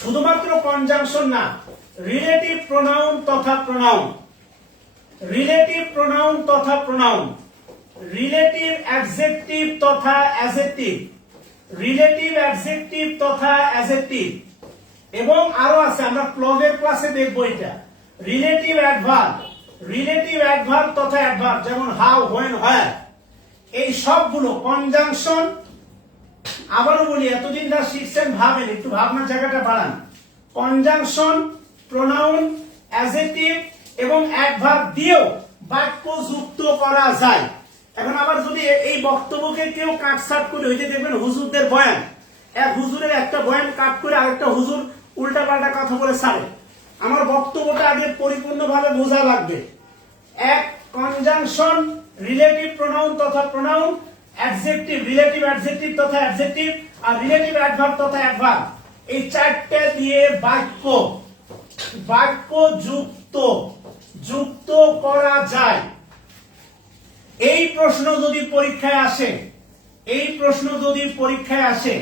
শুধুমাত্র কনজাংশন না, রিলেটিভ প্রোনাউন তথা প্রোনাউন, রিলেটিভ প্রোনাউন তথা প্রোনাউন, রিলেটিভ অ্যাডজেক্টিভ তথা অ্যাডজেক্টিভ, রিলেটিভ অ্যাডজেক্টিভ তথা অ্যাডজেক্টিভ, এবং আরো আছে, আমরা ক্লজের ক্লাসে দেখবো এটা। রিলেটিভ অ্যাডভার্ব, রিলেটিভ অ্যাডভার্ব তথা অ্যাডভার্ব, যেমন হাউ, হোয়েন, হোয়ার, এই সবগুলো কনজাংশন। আবারও বলি, এতদিন যা শিখছেন ভাবেন, একটু ভাবনার জায়গাটা বাড়ান। কনজাংশন, প্রোনাউন, অ্যাডজেক্টিভ এবং অ্যাডভার্ব দিয়েও বাক্য যুক্ত করা যায়। এখন আবার যদি এই বক্তব্যকে কেউ কাটছাট করে, ওই যে দেখবেন হুজুরদের বয়ান, এক হুজুরের একটা বয়ান কাট করে আরেকটা হুজুর উল্টাপাল্টা কথা বলে ছাড়ে। আমার বক্তব্যটা আগে পরিপূর্ণভাবে বোঝা লাগবে। এক, কনজাংশন, রিলেটিভ প্রোনাউন তথা প্রোনাউন, অ্যাডজেক্টিভ, রিলেটিভ অ্যাডজেক্টিভ তথা অ্যাডজেক্টিভ, আর রিলেটিভ অ্যাডভার্ব তথা অ্যাডভার্ব, এই চারটে দিয়ে বাক্য যুক্ত করা যায়। এই প্রশ্ন যদি পরীক্ষায় আসে,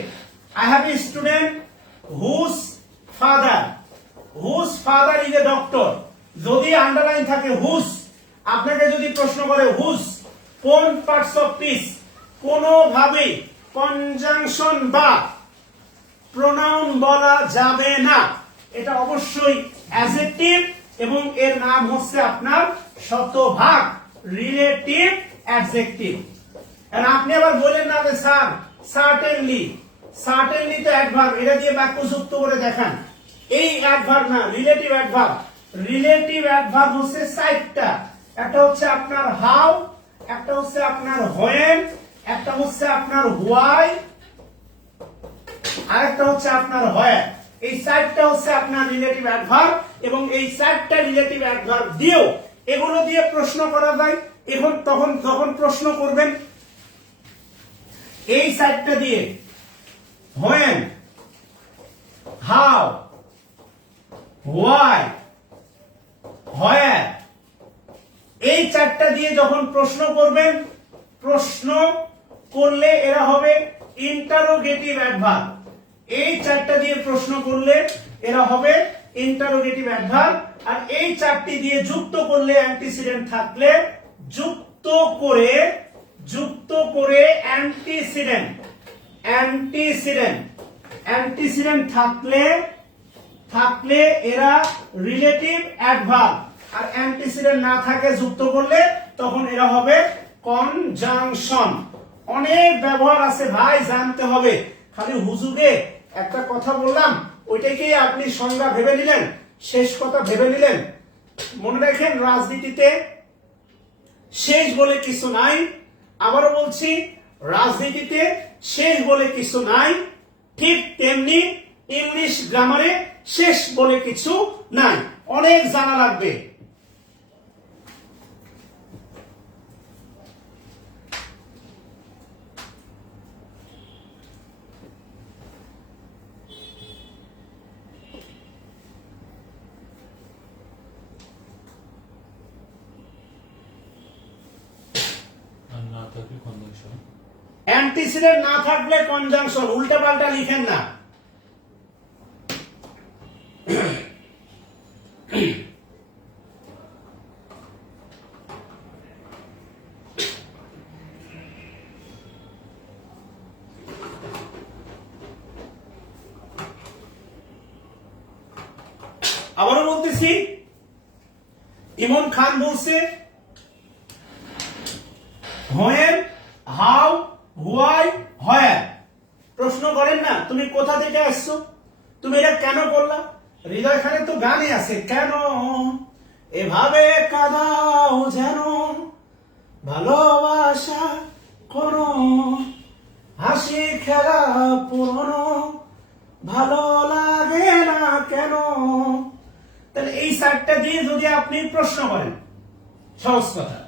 I have a student whose father is a doctor, যদি আন্ডারলাইন থাকে whose, আপনাকে যদি প্রশ্ন করে whose কোন পার্টস অফ স্পিচ, কোনোভাবে কনজাংশন বা প্রোনাউন বলা যাবে না, এটা অবশ্যই অ্যাডজেক্টিভ এবং এর নাম হচ্ছে আপনার শতভাগ রিলেটিভ অ্যাডজেক্টিভ। আর আপনি আবার বলেন না যে স্যার সার্টেনলি তো অ্যাডভার্ব, এটা দিয়ে বাক্য যুক্ত করে দেখান। এই অ্যাডভার্ব না, রিলেটিভ অ্যাডভার্ব। রিলেটিভ অ্যাডভার্ব হচ্ছে চারটা, একটা হচ্ছে আপনার হাউ, একটা হচ্ছে আপনার হোয়েন, একটা হচ্ছে আপনার হোয়াই, আরেকটা হচ্ছে আপনার হোয়ার। এই চারটা হচ্ছে আপনার রিলেটিভ অ্যাডভার্ব, এবং এই চারটা রিলেটিভ অ্যাডভার্ব দিয়েও এগুলো দিয়ে প্রশ্ন করা যায়। এখন তখন প্রশ্ন করবেন এই চারটা দিয়ে, when, how, why, where, এই চারটা দিয়ে যখন প্রশ্ন করবেন, প্রশ্ন করলে এরা হবে ইন্টারোগেটিভ অ্যাডভার্ব। এই চারটা দিয়ে প্রশ্ন করলে এরা হবে ইন্টারোগেটিভ অ্যাডভার্ব। আর এই চারটি দিয়ে যুক্ত করলে, অ্যান্টিসিডেন্ট থাকলে যুক্ত করে অ্যান্টিসিডেন্ট অ্যান্টিসিডেন্ট থাকলে এরা রিলেটিভ অ্যাডভার্ব, আর অ্যান্টিসিডেন্ট না থাকে যুক্ত করলে তখন এরা হবে কনজাংশন। অনেক ব্যবহার আছে ভাই, জানতে হবে। খালি হুজুগে একটা কথা বললাম ওইটাকে আপনি সংজ্ঞা ভেবে নিলেন, শেষ কথা ভেবে নিলেন। মনে রাখেন রাজনীতিতে শেষ বলে কিছু নাই। আবারও বলছি, রাজনীতিতে শেষ বলে কিছু নাই, ঠিক তেমনি ইংলিশ গ্রামারে শেষ বলে কিছু নাই। অনেক জানা লাগবে। আর না থাকলে কনজাংশন। অ্যান্টিসিডেন্ট না থাকলে কনজাংশন, উল্টা পাল্টা লিখেন না। আবারও বলতেছি, ইমন খান বলছে হোয়েন, হাউ, হোয়াই, হোয়ার। প্রশ্ন করেন না তুমি কোথা থেকে আসছো, তুমি এটা কেন করলা? হৃদয় খানের তো গানে আছে, কেন এভাবে কাঁদাও যেন ভালোবাসা করো, হাসি খেলা পুরনো ভালো লাগে না কেন। তাহলে এই চারটা দিয়ে যদি আপনি প্রশ্ন করেন, সহজ কথা,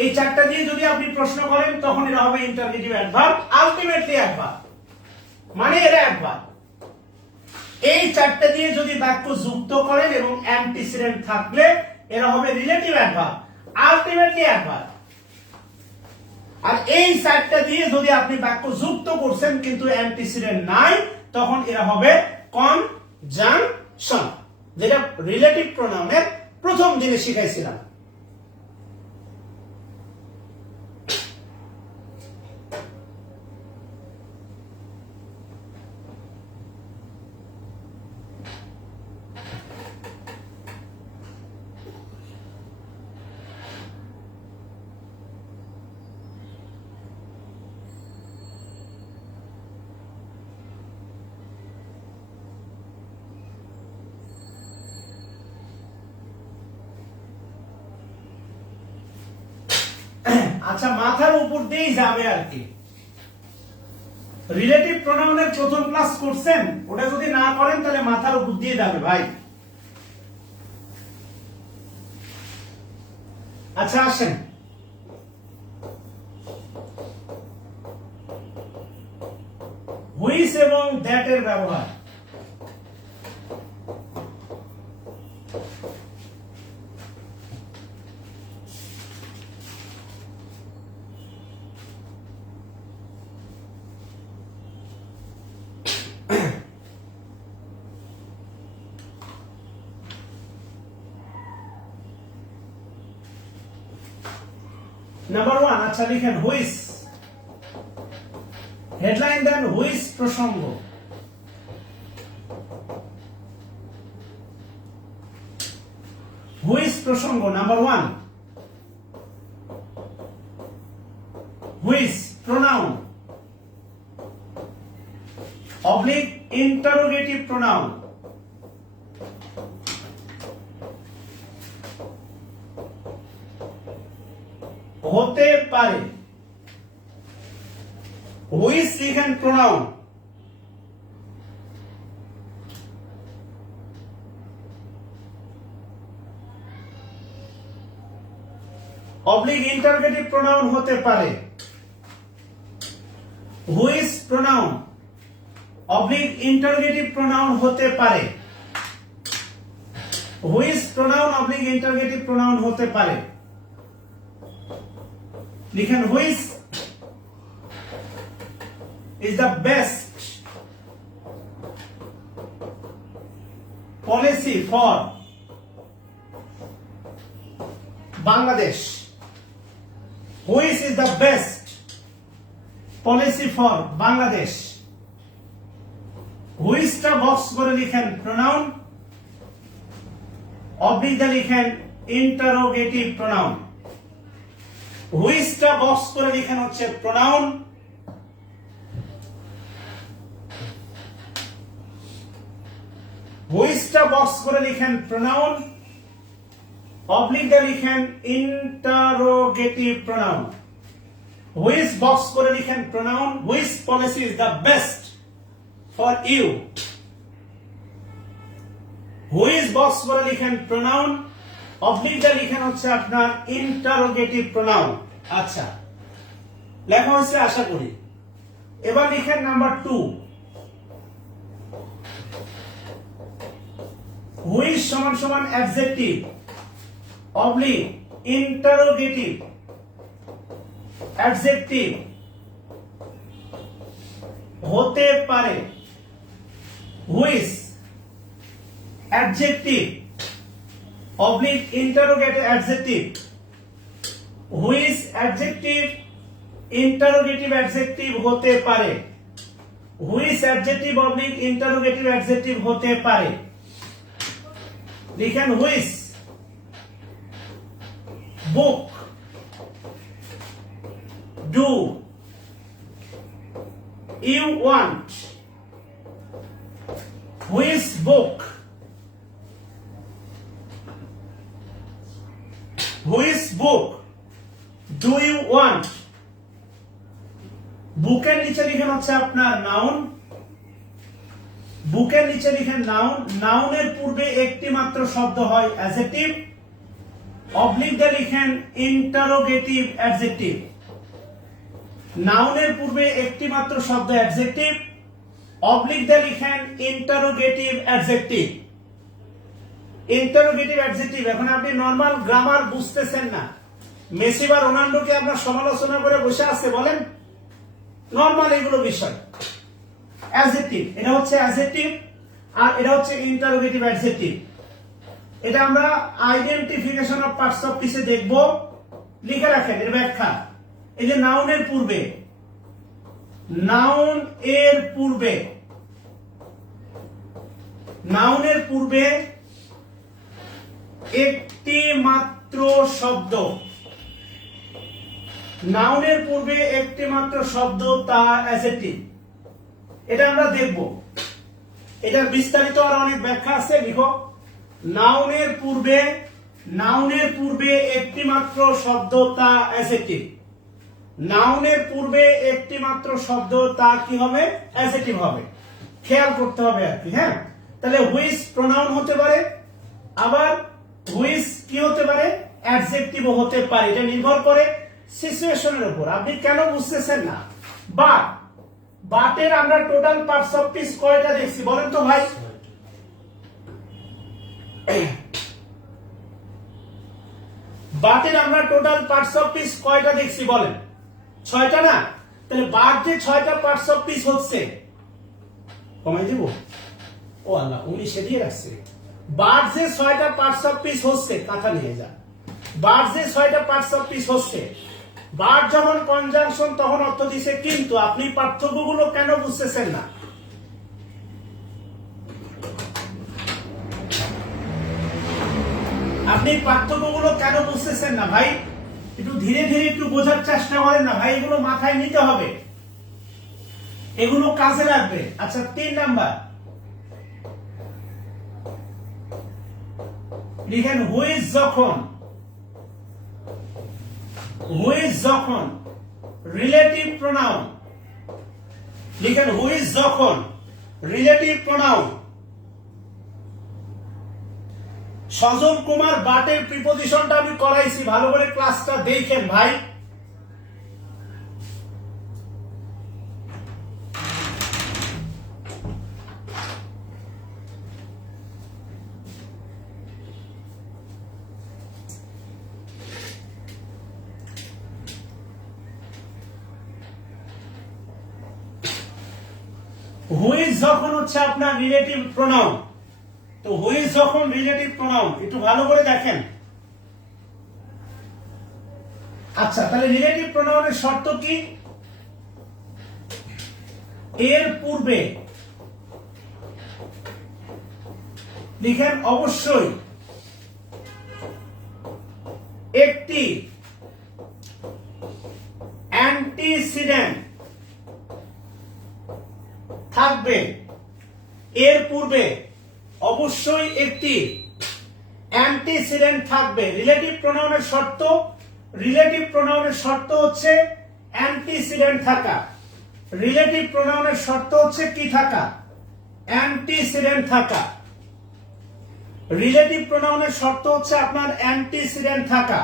এই চারটা দিয়ে যদি আপনি প্রশ্ন করেন তখন এটা হবে ইন্টারগেটিভ অ্যাডভার্ব, আলটিমেটলি অ্যাডভার্ব, মানে এরা অ্যাডভার্ব। এই চারটা দিয়ে যদি বাক্য যুক্ত করেন এবং অ্যান্টিসিডেন্ট থাকলে এরা হবে রিলেটিভ অ্যাডভার্ব, আলটিমেটলি অ্যাডভার্ব। আর এই চারটা দিয়ে যদি আপনি বাক্য যুক্ত করছেন কিন্তু অ্যান্টিসিডেন্ট নাই, তখন এরা হবে কনজাংশন, যেটা রিলেটিভ প্রোনাউনের প্রথম দিনে শিখাইছিলাম। আচ্ছা, মাথার উপর দিয়েই যাবে আর কি। রিলেটিভ প্রোনাউনের প্রথম ক্লাস করছেন, ওটা যদি না করেন তাহলে মাথার উপর দিয়ে যাবে ভাই। আচ্ছা আসেন, হুইচ এবং দ্যাট এর ব্যবহার। নাম্বার 1, আচ্ছা লিখেন হুইচ। হেডলাইন দেন হুইচ প্রসঙ্গ। হুইচ প্রসঙ্গ number 1। Which pronoun oblique interrogative pronoun. হতে পারে। হুইচ লিখেন প্রোনাউন, অবলিক ইন্টারোগেটিভ প্রোনাউন হতে পারে। Which pronoun oblique interrogative pronoun হতে পারে। Which pronoun oblique interrogative pronoun হতে পারে। লিখেন which is the best policy for Bangladesh. Which is the best policy for Bangladesh? হুইচটা বক্স করে লিখেন প্রোনাউন, অবলিক দিয়ে লিখেন ইন্টারোগেটিভ প্রোনাউন। হুইচটা বক্স করে লিখেন হচ্ছে প্রোনাউন, হুইচটা বক্স করে লিখেন প্রোনাউন, অবলিক দিয়ে লিখেন ইন্টারোগেটিভ প্রোনাউন। হুইচ বক্স করে লিখেন pronoun, which policy is the best for you. Which box করে লিখেন প্রোনাউন, অবলিক দিয়ে লিখেন হচ্ছে আপনার ইন্টারোগেটিভ প্রোনাউন। আচ্ছা, লেখা হয়েছে আশা করি। এবার লিখেন নাম্বার 2, হুইচ সমান সমান অ্যাডজেক্টিভ অবলিক ইন্টারোগেটিভ অ্যাডজেক্টিভ হতে পারে। Which adjective oblique interrogative adjective, which adjective interrogative adjective হতে পারে। Which adjective oblique interrogative adjective হতে পারে। লিখেন which book, do you want, which book, which book do you want. বুকের নিচে লিখেন হচ্ছে আপনার নাউন, বুকের নিচে লিখেন নাউন, নাউনের পূর্বে একটি মাত্র শব্দ হয় অ্যাডজেক্টিভ, অবলিক দিয়ে লিখেন ইন্টারোগেটিভ অ্যাডজেক্টিভ। নাউনের পূর্বে একটি মাত্র শব্দ অ্যাডজেক্টিভ, অবলিক দিয়ে লিখেন ইন্টারোগেটিভ অ্যাডজেক্টিভ। Interrogative adjective. এখন আপনি নরমাল গ্রামার বুঝতেছেন না, মেসি বা রোনাল্ডোকে আপনার সমালোচনা করে বসে আছে বলেন, নরমাল এগুলো বিষয়। অ্যাডজেক্টিভ, এটা হচ্ছে অ্যাডজেক্টিভ আর এটা হচ্ছে ইন্টারোগেটিভ অ্যাডজেক্টিভ। এটা আমরা আইডেন্টিফিকেশন অফ পার্টস অফ স্পিচে দেখব। লিখে রাখেন এর ব্যাখ্যা। এই যে নাউনের পূর্বে, নাউন এর পূর্বে, নাউনের পূর্বে একটি মাত্র শব্দ, নাউনের পূর্বে একটি মাত্র শব্দ তা অ্যাডজেক্টিভ। এটা আমরা দেখব, এটার বিস্তারিত আর অনেক ব্যাখ্যা আছে। লিখো নাউনের পূর্বে, নাউনের পূর্বে একটি মাত্র শব্দ তা অ্যাডজেক্টিভ। নাউনের পূর্বে একটি মাত্র শব্দ তা কি হবে? অ্যাডজেক্টিভ হবে। খেয়াল করতে হবে আর কি। হ্যাঁ, তাহলে হুইচ প্রোনাউন হতে পারে, আবার হুইচ কি হতে পারে? অ্যাডজেক্টিভও হতে পারে। এটা নির্ভর করে সিচুয়েশনের উপর। আপনি কেন বুঝতেছেন না? বাট, বাটের আমরা টোটাল পার্টস অফ স্পিচ কয়টা দেখছি বলেন তো ভাই? বাটের আমরা টোটাল পার্টস অফ স্পিচ কয়টা দেখছি বলেন? 6টা না? তাহলে বাট যে 6টা পার্টস অফ স্পিচ হচ্ছে, কমাই দিব? ও আল্লাহ, 19 দিয়ে রাখছে। বাট যে 6টা পার্টস অফ স্পিচ হচ্ছে, কথা নিয়ে যান। বাট যে 6টা পার্টস অফ স্পিচ হচ্ছে, বাট যখন কনজাংশন তখন অর্থ দিছে কিন্তু। আপনি পার্থক্যগুলো কেন বুঝতেছেন না? আপনি পার্থক্যগুলো কেন বুঝতেছেন না ভাই? একটু ধীরে ধীরে একটু বোঝার চেষ্টা করেন না ভাই, এগুলো মাথায় নিতে হবে, এগুলো কাজে লাগবে। আচ্ছা, 3 নাম্বার লিখেন হুইচ যখন, হুইচ যখন রিলেটিভ প্রোনাউন, লিখেন হুইচ যখন রিলেটিভ প্রোনাউন। সজল কুমার বাটের প্রিপোজিশনটা আমি করাইছি, ভালো করে ক্লাসটা দেখেন ভাই। হুইচ যখন হচ্ছে আপনার রিলেটিভ প্রোনাউন, তো হুইচ যখন রিলেটিভ প্রোনাউন, একটু ভালো করে দেখেন। আচ্ছা, তাহলে রিলেটিভ প্রোনাউনের শর্ত কি? এর পূর্বে লিখেন অবশ্যই একটি অ্যান্টিসিডেন্ট থাকবে। এর পূর্বে অবশ্যই একটি অ্যান্টিসিডেন্ট থাকবে। রিলেটিভ প্রোনাউনের শর্ত, রিলেটিভ প্রোনাউনের শর্ত হচ্ছে অ্যান্টিসিডেন্ট থাকা। রিলেটিভ প্রোনাউনের শর্ত হচ্ছে কি থাকা? অ্যান্টিসিডেন্ট থাকা। রিলেটিভ প্রোনাউনের শর্ত হচ্ছে আপনার অ্যান্টিসিডেন্ট থাকা।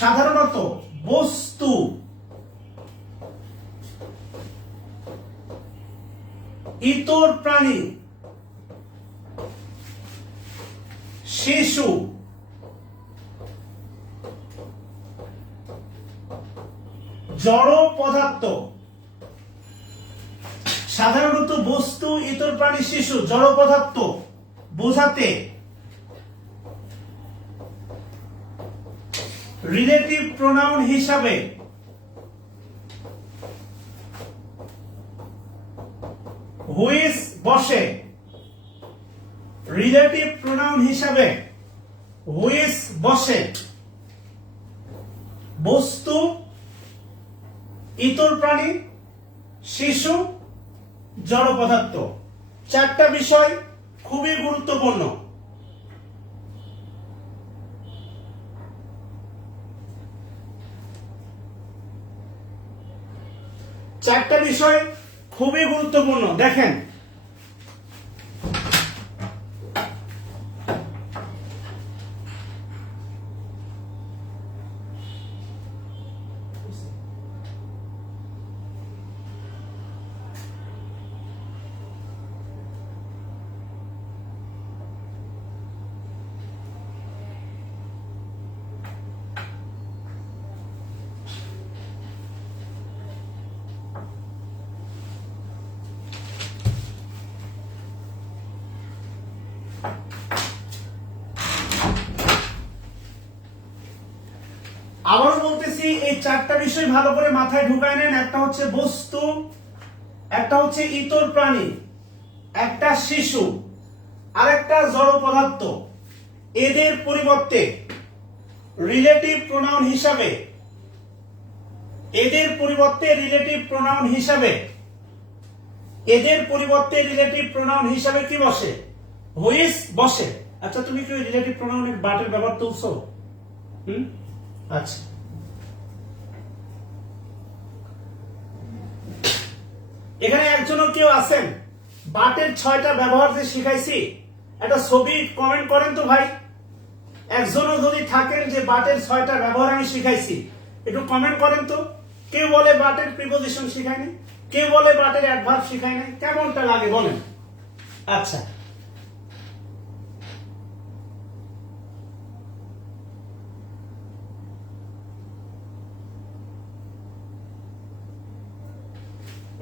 সাধারণত বস্তু, ইতর প্রাণী, শিশু, জড় পদার্থ। সাধারণত বস্তু, ইতর প্রাণী, শিশু, জড় পদার্থ বোঝাতে রিলেটিভ প্রোনাউন হিসাবে হুইস বসে। রিলেটিভ প্রোনাউন হিসাবে হুইস বসে। বস্তু, ইতর প্রাণী, শিশু, জড় পদার্থ। চারটা বিষয় খুবই গুরুত্বপূর্ণ। চারটা বিষয় খুবই গুরুত্বপূর্ণ। দেখেন, আবারও বলতেছি, এই চারটা বিষয় ভালো করে মাথায় ঢুকায় নেন। একটা হচ্ছে বস্তু, একটা হচ্ছে ইতর প্রাণী, একটা শিশু, আর একটা জড় পদার্থ। এদের পরিবর্তে রিলেটিভ প্রোনাউন হিসাবে, এদের পরিবর্তে রিলেটিভ প্রোনাউন হিসাবে, এদের পরিবর্তে রিলেটিভ প্রোনাউন হিসাবে কি বসে? হুইস বসে। আচ্ছা, তুমি কি রিলেটিভ প্রোনাউনের বাটের ব্যবহার তুলছো? আচ্ছা, এখানে একজনও কেউ আছেন বাটের 6টা ব্যবহার যে শিখাইছি, একটা ছবি কমেন্ট করেন তো ভাই। একজনও যদি থাকেন যে বাটের 6টা ব্যবহার আমি শিখাইছি, একটু কমেন্ট করেন তো। কেউ বলে বাটের প্রিপোজিশন শিখায়নি, কেউ বলে বাটের অ্যাডভার্ব শিখায় নাই। কেমনটা লাগে বলেন? আচ্ছা,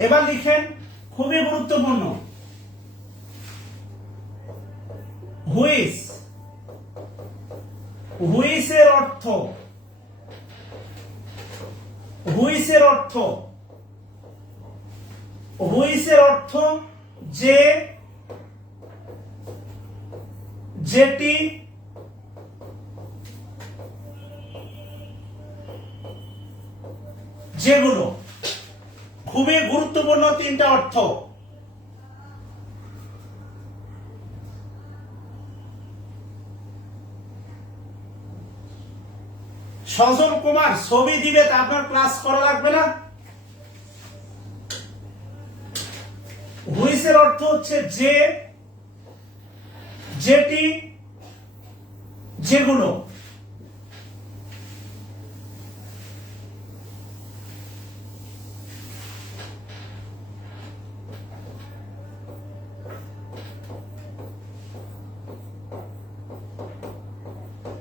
এবার লিখেন, খুবই গুরুত্বপূর্ণ, হুইস। হুইসের অর্থ, হুইসের অর্থ, হুইসের অর্থ যে, যেটি, যেগুলো। খুবই গুরুত্বপূর্ণ 3টা অর্থ। সজল কুমার ছবি দিবে, তা আপনার ক্লাস করা লাগবে না। হুইসের অর্থ হচ্ছে যে, যেটি, যেগুলো।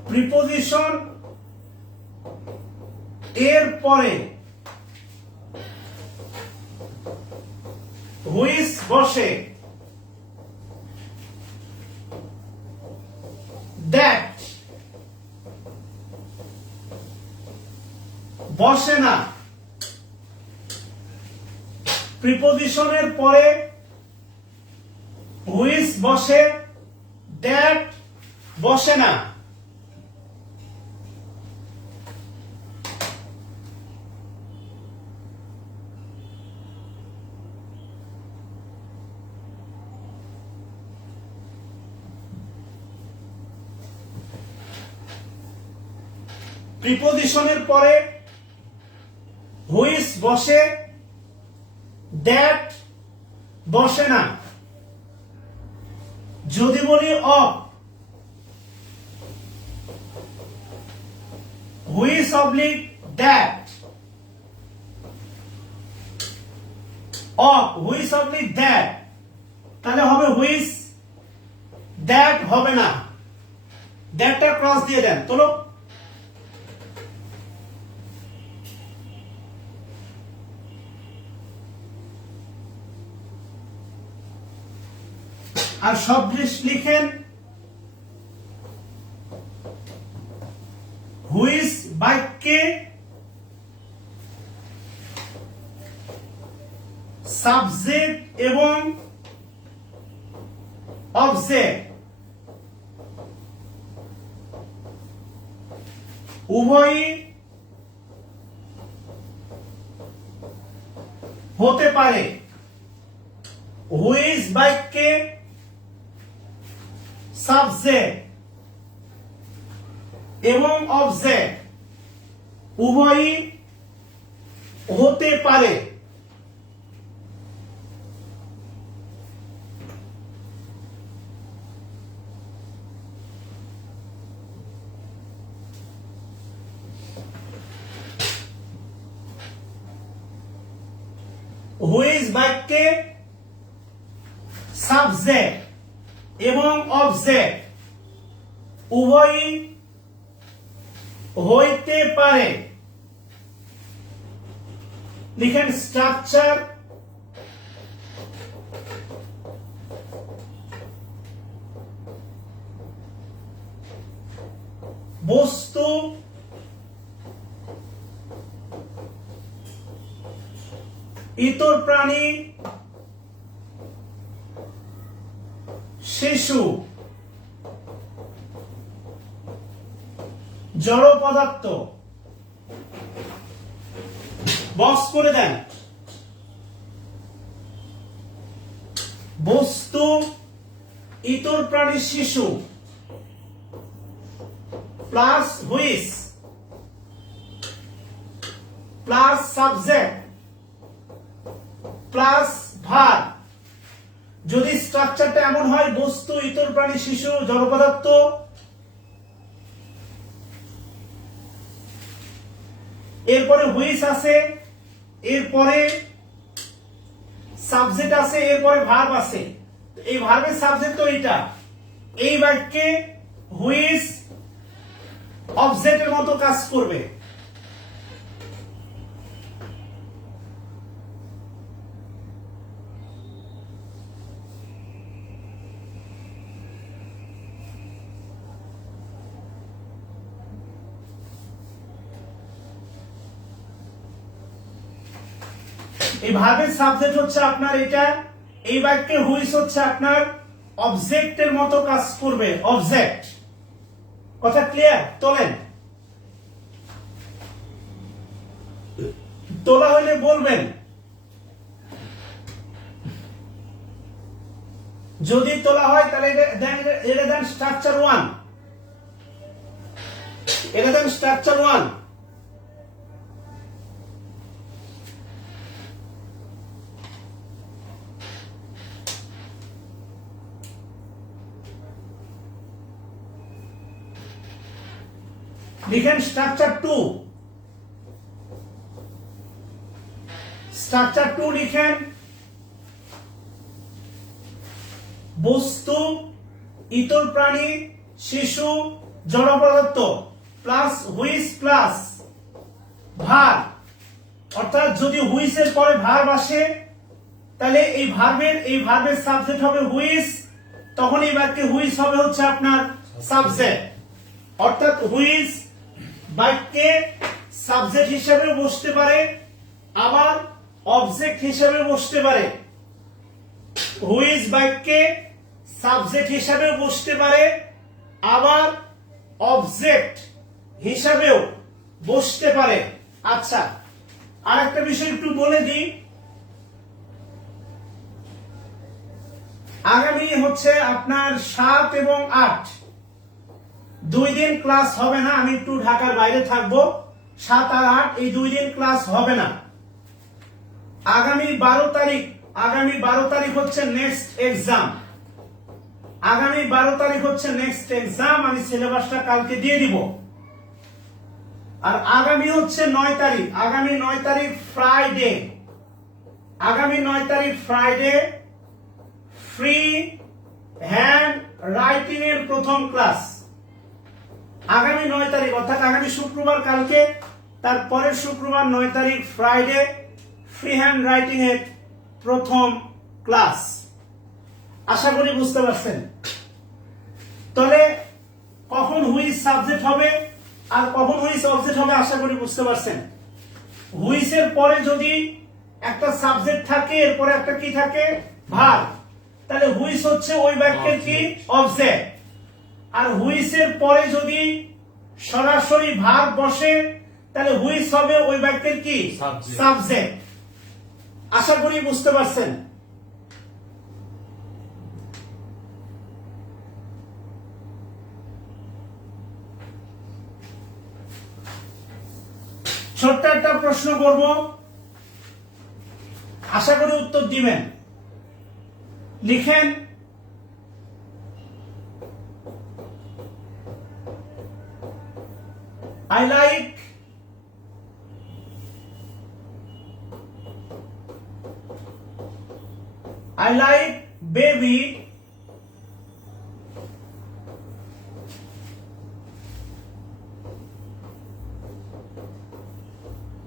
প্রিপোজিশন এর পরে হুইস বসে। দ্যাট বসে না। প্রিপোজিশনের পরে হুইচ বসে, দ্যাট বসে না। প্রিপোজিশনের পরে হুইচ বসে, দ্যাট বসে না। যদি বলি of, which oblique that, of which oblique that, তাহলে হবে হুইচ, দ্যাট হবে না। দ্যাটটা ক্রস দিয়ে দেন, তোলো। আর সব লিখেন হুইচ বাক্যে সাবজেক্ট এবং অবজেক্ট উভয়ই হতে পারে। হুইচ বাক্যে সাবজেক্ট এবং অবজেক্ট উভয়ই হতে পারে। হুইচ বাক্যে সাবজেক্ট এবং অবজেক্ট উভয়ই হইতে পারে। লিখেন স্ট্রাকচার, বস্তু, ইতর প্রাণী, শিশু, জড় পদার্থ। বক্স করে দেন। বস্তু, ইতর প্রাণী, শিশু plus which plus subject plus verb. যদি স্ট্রাকচারটা এমন হয় বস্তু, ইতর প্রাণী, শিশু, জড় পদার্থ, এরপরে হুইচ আছে, এরপরে সাবজেক্ট আছে, এরপরে ভার্ব আছে। এই ভার্বের সাবজেক্ট তো এটা। এই বাক্যে হুইচ অবজেক্টের মতো কাজ করবে। এই ভার্বের সাবজেক্ট হচ্ছে আপনার এটা। এই বাক্যে হুইচ হচ্ছে আপনার অবজেক্টের মতো কাজ করবে। অবজেক্ট, কথা ক্লিয়ার? তোলেন। তোলা হলে বলবেন। যদি তোলা হয় তাহলে এটা দেন স্ট্রাকচার 1। এটা দেন স্ট্রাকচার 1। লিখেন স্ট্রাকচার 2। স্ট্রাকচার 2 লিখেন বস্তু, ইতর প্রাণী, শিশু, জড় পদার্থ প্লাস হুইচ প্লাস ভার্ব। অর্থাৎ যদি হুইচের পরে ভার্ব আসে তাহলে এই ভার্বের সাবজেক্ট হবে হুইচ, তখন এই বাক্যে হুইচ হবে হচ্ছে আপনার সাবজেক্ট। অর্থাৎ হুইচ বাক্যে সাবজেক্ট হিসেবে বসতে পারে, আবার অবজেক্ট হিসাবে বসতে পারে, হু ইজ বাক্যে সাবজেক্ট হিসাবে বসতে পারে, আবার অবজেক্ট হিসাবেও বসতে পারে। আচ্ছা, আর একটা বিষয় একটু বলে দিই, আগামী হচ্ছে আপনার 7 এবং 8 2 দিন ক্লাস হবে না, আমি একটু ঢাকার বাইরে থাকবো। 7 আর 8 এই 2 দিন ক্লাস হবে না। আগামী 12 তারিখ হচ্ছে নেক্সট এক্সাম। আগামী 12 তারিখ হচ্ছে নেক্সট এক্সাম। আমি সিলেবাসটা কালকে দিয়ে দিব। আর আগামী হচ্ছে 9 তারিখ, আগামী 9 তারিখ ফ্রাইডে, আগামী 9 তারিখ ফ্রাইডে ফ্রি হ্যান্ড রাইটিং এর প্রথম ক্লাস। আগামী 9 তারিখ অর্থাৎ আগামী শুক্রবার কালকে, তার পরের শুক্রবার 9 তারিখ ফ্রাইডে ফ্রি হ্যান্ড রাইটিং এর প্রথম ক্লাস। আশা করি বুঝতে পারছেন। তাহলে কখন হুইজ সাবজেক্ট হবে আর কখন হুইজ অবজেক্ট হবে আশা করি বুঝতে পারছেন। হুইজ এর পরে যদি একটা সাবজেক্ট থাকে, এরপরে একটা কি থাকে, ভার্ব, তাহলে হুইজ হচ্ছে ওই বাক্যের কি, অবজেক্ট। আর হুইজ এর পরে যদি সরাসরি ভার্ব বসে, তাহলে হুইজ হবে ওই বাক্যের কি, সাবজেক্ট। আশা করি বুঝতে পারছেন। ছোট্ট একটা প্রশ্ন করব, আশা করি উত্তর দিবেন। লিখেন, I like baby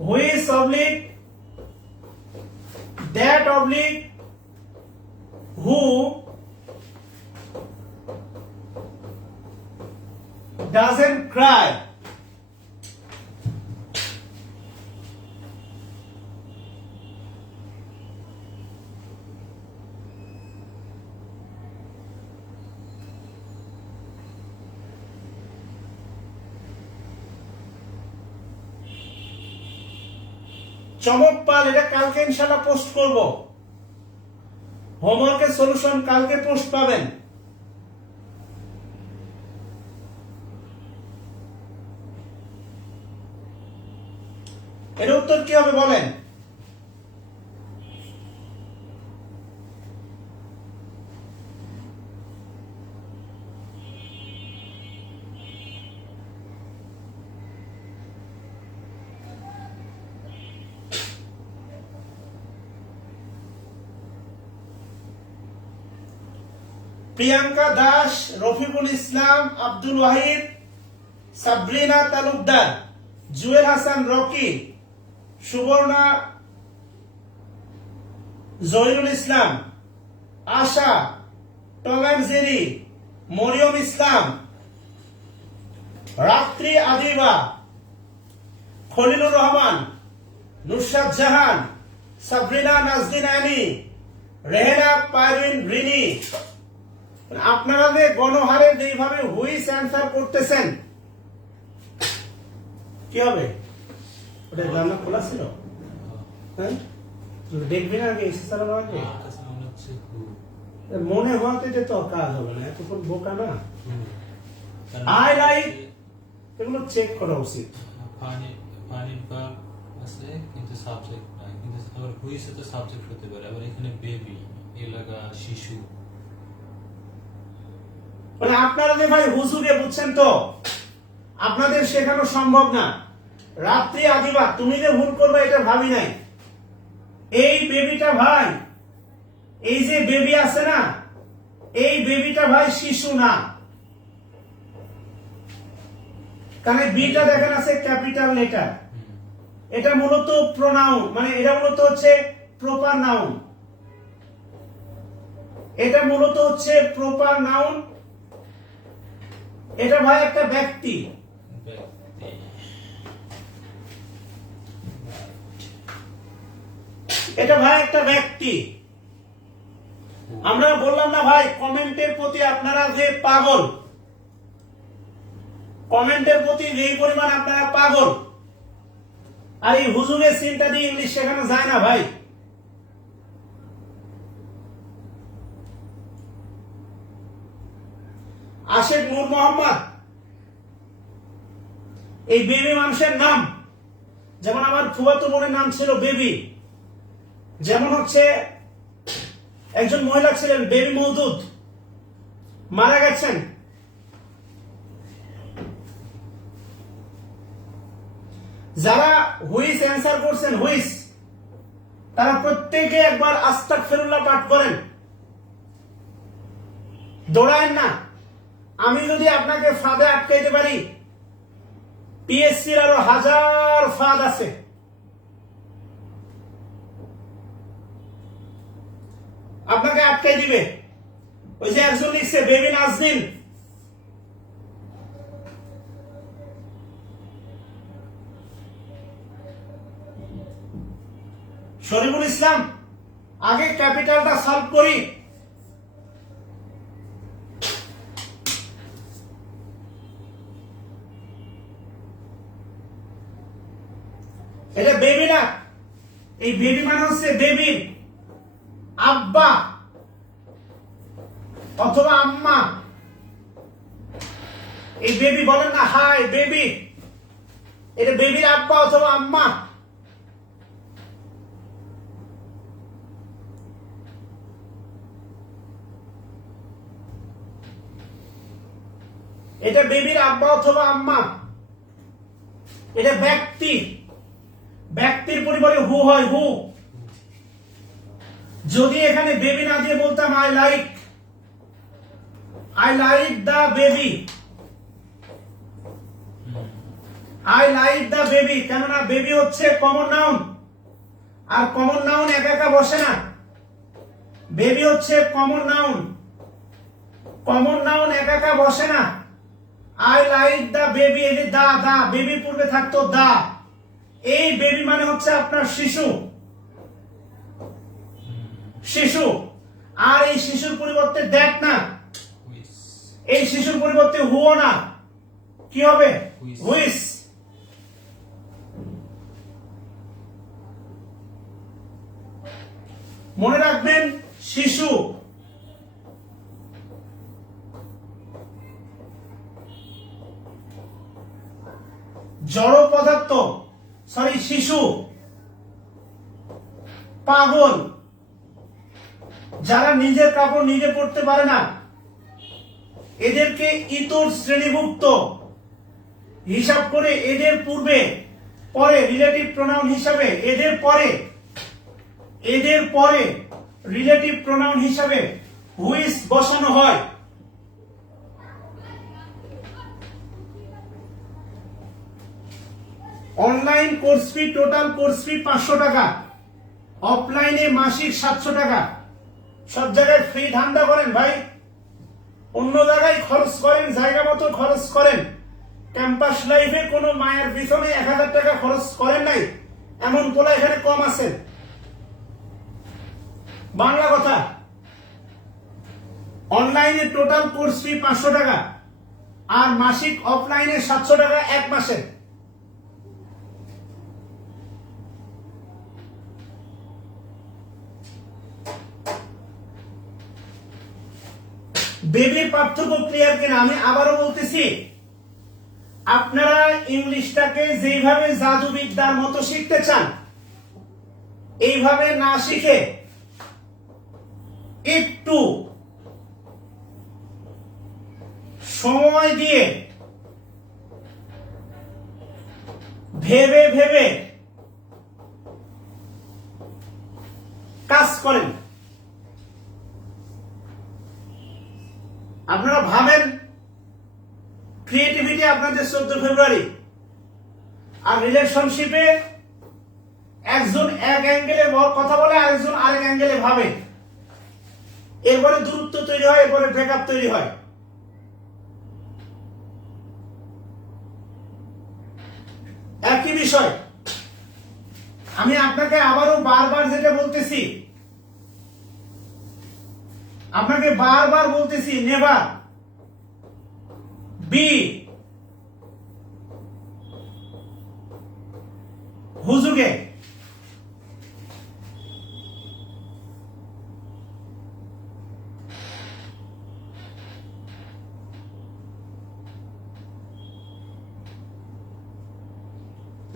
who is oblique that oblique who doesn't cry। চমক পাল, এটা কালকে ইনশাআল্লাহ পোস্ট করব। হোমওয়ার্কের সলিউশন কালকে পোস্ট পাবেন। এর উত্তর কি হবে বলেন? Priyanka Das, Rafiqul Islam, Abdul Wahid, Sabrina Talukdar, Jewel Hasan Rocky, Suborna, Zahirul Islam, Asha, Tom and Jerry, Mariam Islam, Ratri Adiba, Khalilur Rahman, Nusrat Jahan, Sabrina নাজদিন Ali, Rehena Parvin Rini. আপনারা যে গণহারে যেভাবে হুইস অ্যান্সার করতেছেন, কি হবে? ওটা জানলা খোলা ছিল, হ্যাঁ দেখবি না আগে এসে চালানো আগে মনে হওয়াতে যে তো কাজ হবে না, এতক্ষণ বোকা না। আই লাইক এগুলো চেক করা উচিত। পানির ভার্ব আছে কিন্তু সাবজেক্ট নাই, কিন্তু আবার হুইস তো সাবজেক্ট হতে পারে। আবার এখানে বেবি, এলাকা, শিশু। মানে আপনারা যে ভাই হুজুগে বুঝছেন তো, আপনাদের শেখানো সম্ভব না। রাত্রি আদিবা, তুমি যে ভুল করবে এটা ভাবি নাই। এই বেবিটা ভাই, এই যে বেবি আছে না, এই বেবিটা ভাই শিশু না। কারণ বিটা দেখেন আছে ক্যাপিটাল লেটার। এটা মূলত প্রোনাউন, মানে এটা মূলত হচ্ছে প্রপার নাউন। এটা মূলত হচ্ছে প্রপার নাউন। এটা ভাই একটা ব্যক্তি। এটা ভাই একটা ব্যক্তি। আমরা বললাম না ভাই, কমেন্টের প্রতি আপনারা যে পাগল, কমেন্টের প্রতি যেই পরিমাণ আপনারা পাগল, আর এই হুজুরের সিনটা দিয়ে ইংলিশ শেখানো যায় না ভাই। আশেক নূর মোহাম্মদ, এই বেবি মানুষের নাম, যেমন আমার ফুফাতো বোনের নাম ছিল বেবি, যেমন হচ্ছে একজন মহিলা ছিলেন বেবি মওদুদ, মারা গেছেন। যারা হুইস অ্যান্সার করছেন হুইস, তারা প্রত্যেকে একবার আস্তাগফিরুল্লাহ পাঠ করেন, দৌড়ায়েন না। আমি যদি আপনাকে ফাঁদে আটকাইতে পারি, পিএসসির আরো হাজার ফাঁদ আছে। আপনাকে আটকাই দিবে। ওই যে একজন লিখছে বেবি নাজনীন, শরীফুল ইসলাম, আগে ক্যাপিটালটা সলভ করি। এটা বেবি না, এই বেবি মানে হচ্ছে বেবির আব্বা অথবা আম্মা। এই বেবি বলেন না হাই বেবি, এটা বেবির আব্বা অথবা আম্মা। এটা বেবির আব্বা অথবা আম্মা। এটা ব্যক্তি, ব্যক্তির পরিবারে হু হয় হু। যদি এখানে বেবি না দিয়ে বলতাম I like the baby, I like the baby, কেননা বেবি হচ্ছে কমন নাউন, আর কমন নাউন একা একা বসে না। বেবি হচ্ছে কমন নাউন, কমন নাউন একা একা বসে না। আই লাইক দা বেবি, এই যে দা, দা বেবি পূর্বে থাকতো দা, এই বেবি মানে হচ্ছে আপনার শিশু, শিশু। আর এই শিশুর পরিবর্তে দ্যাট না, এই শিশুর পরিবর্তে হুও না, কি হবে হুইস। মনে রাখবেন শিশু, জড় পদার্থ, সরি শিশু, পাগল, যারা নিজের কাপড় নিজে পরতে পারে না, এদেরকে ইতর শ্রেণীভুক্ত হিসাব করে এদের পূর্বে পরে রিলেটিভ প্রোনাউন হিসাবে, এদের পরে রিলেটিভ প্রোনাউন হিসাবে হুইস বসানো হয়। Online course fee, total course fee 500 টাকা, অফলাইনে মাসিক 700 টাকা। সব জায়গায় ফ্রি ধান্দা করেন ভাই, অন্য জায়গায় খরচ করেন, জায়গা মতো খরচ করেন। ক্যাম্পাস লাইফে কোনো মায়ের পিছনে 1000 টাকা খরচ করেন নাই, এমন পোলা এখানে কম আছে। বাংলা কথা, অনলাইনে টোটাল কোর্স ফি 500 টাকা, আর মাসিক অফলাইনে 700 টাকা এক মাসে। বেবির পার্থক্য ক্লিয়ার কিনা আমি আবারও বলতেছি। আপনারা ইংলিশটাকে যেইভাবে জাদুবিদ্যার মতো শিখতে চান, এইভাবে না শিখে একটু সময় দিয়ে ভেবে ভেবে কাজ করেন। আপনারা ভাবেন ক্রিয়েটিভিটি আপনাদের 14 ফেব্রুয়ারি, আর রিলেশনশিপে একজন এক অ্যাঙ্গেলে কথা বলে, আরেকজন আরেক অ্যাঙ্গেলে ভাবে, এরপরে দূরত্ব তৈরি হয়, এরপরে ব্রেকআপ তৈরি হয়। একই বিষয়। আমি আপনাকে আবারও বারবার যেটা বলতেছি, আপনাকে বারবার বলতেছি, নেভার বি হুজুগে।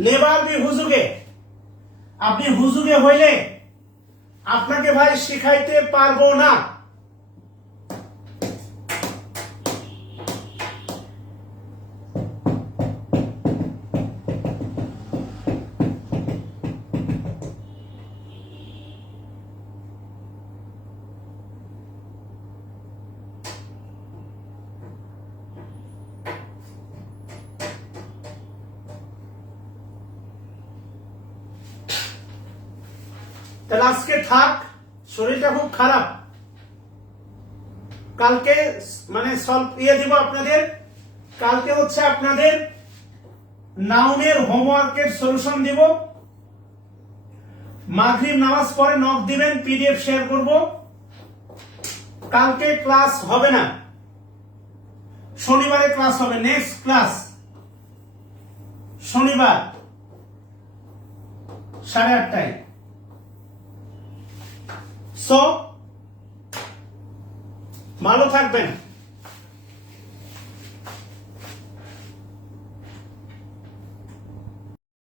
নেভার বি হুজুগে। আপনি হুজুগে হইলে আপনাকে ভাই শিখাইতে পারবো না। তাহলে আজকে থাক, শরীরটা খুব খারাপ। কালকে মানে সলভ দিব আপনাদের। কালকে হচ্ছে আপনাদের নাউনের হোমওয়ার্কের সলিউশন দিব। মাগরিব নামাজ পরে নক দিবেন, পিডিএফ শেয়ার করব। কালকে ক্লাস হবে না, শনিবারে ক্লাস হবে। নেক্সট ক্লাস শনিবার 8:30টায়। সো ভালো থাকবেন।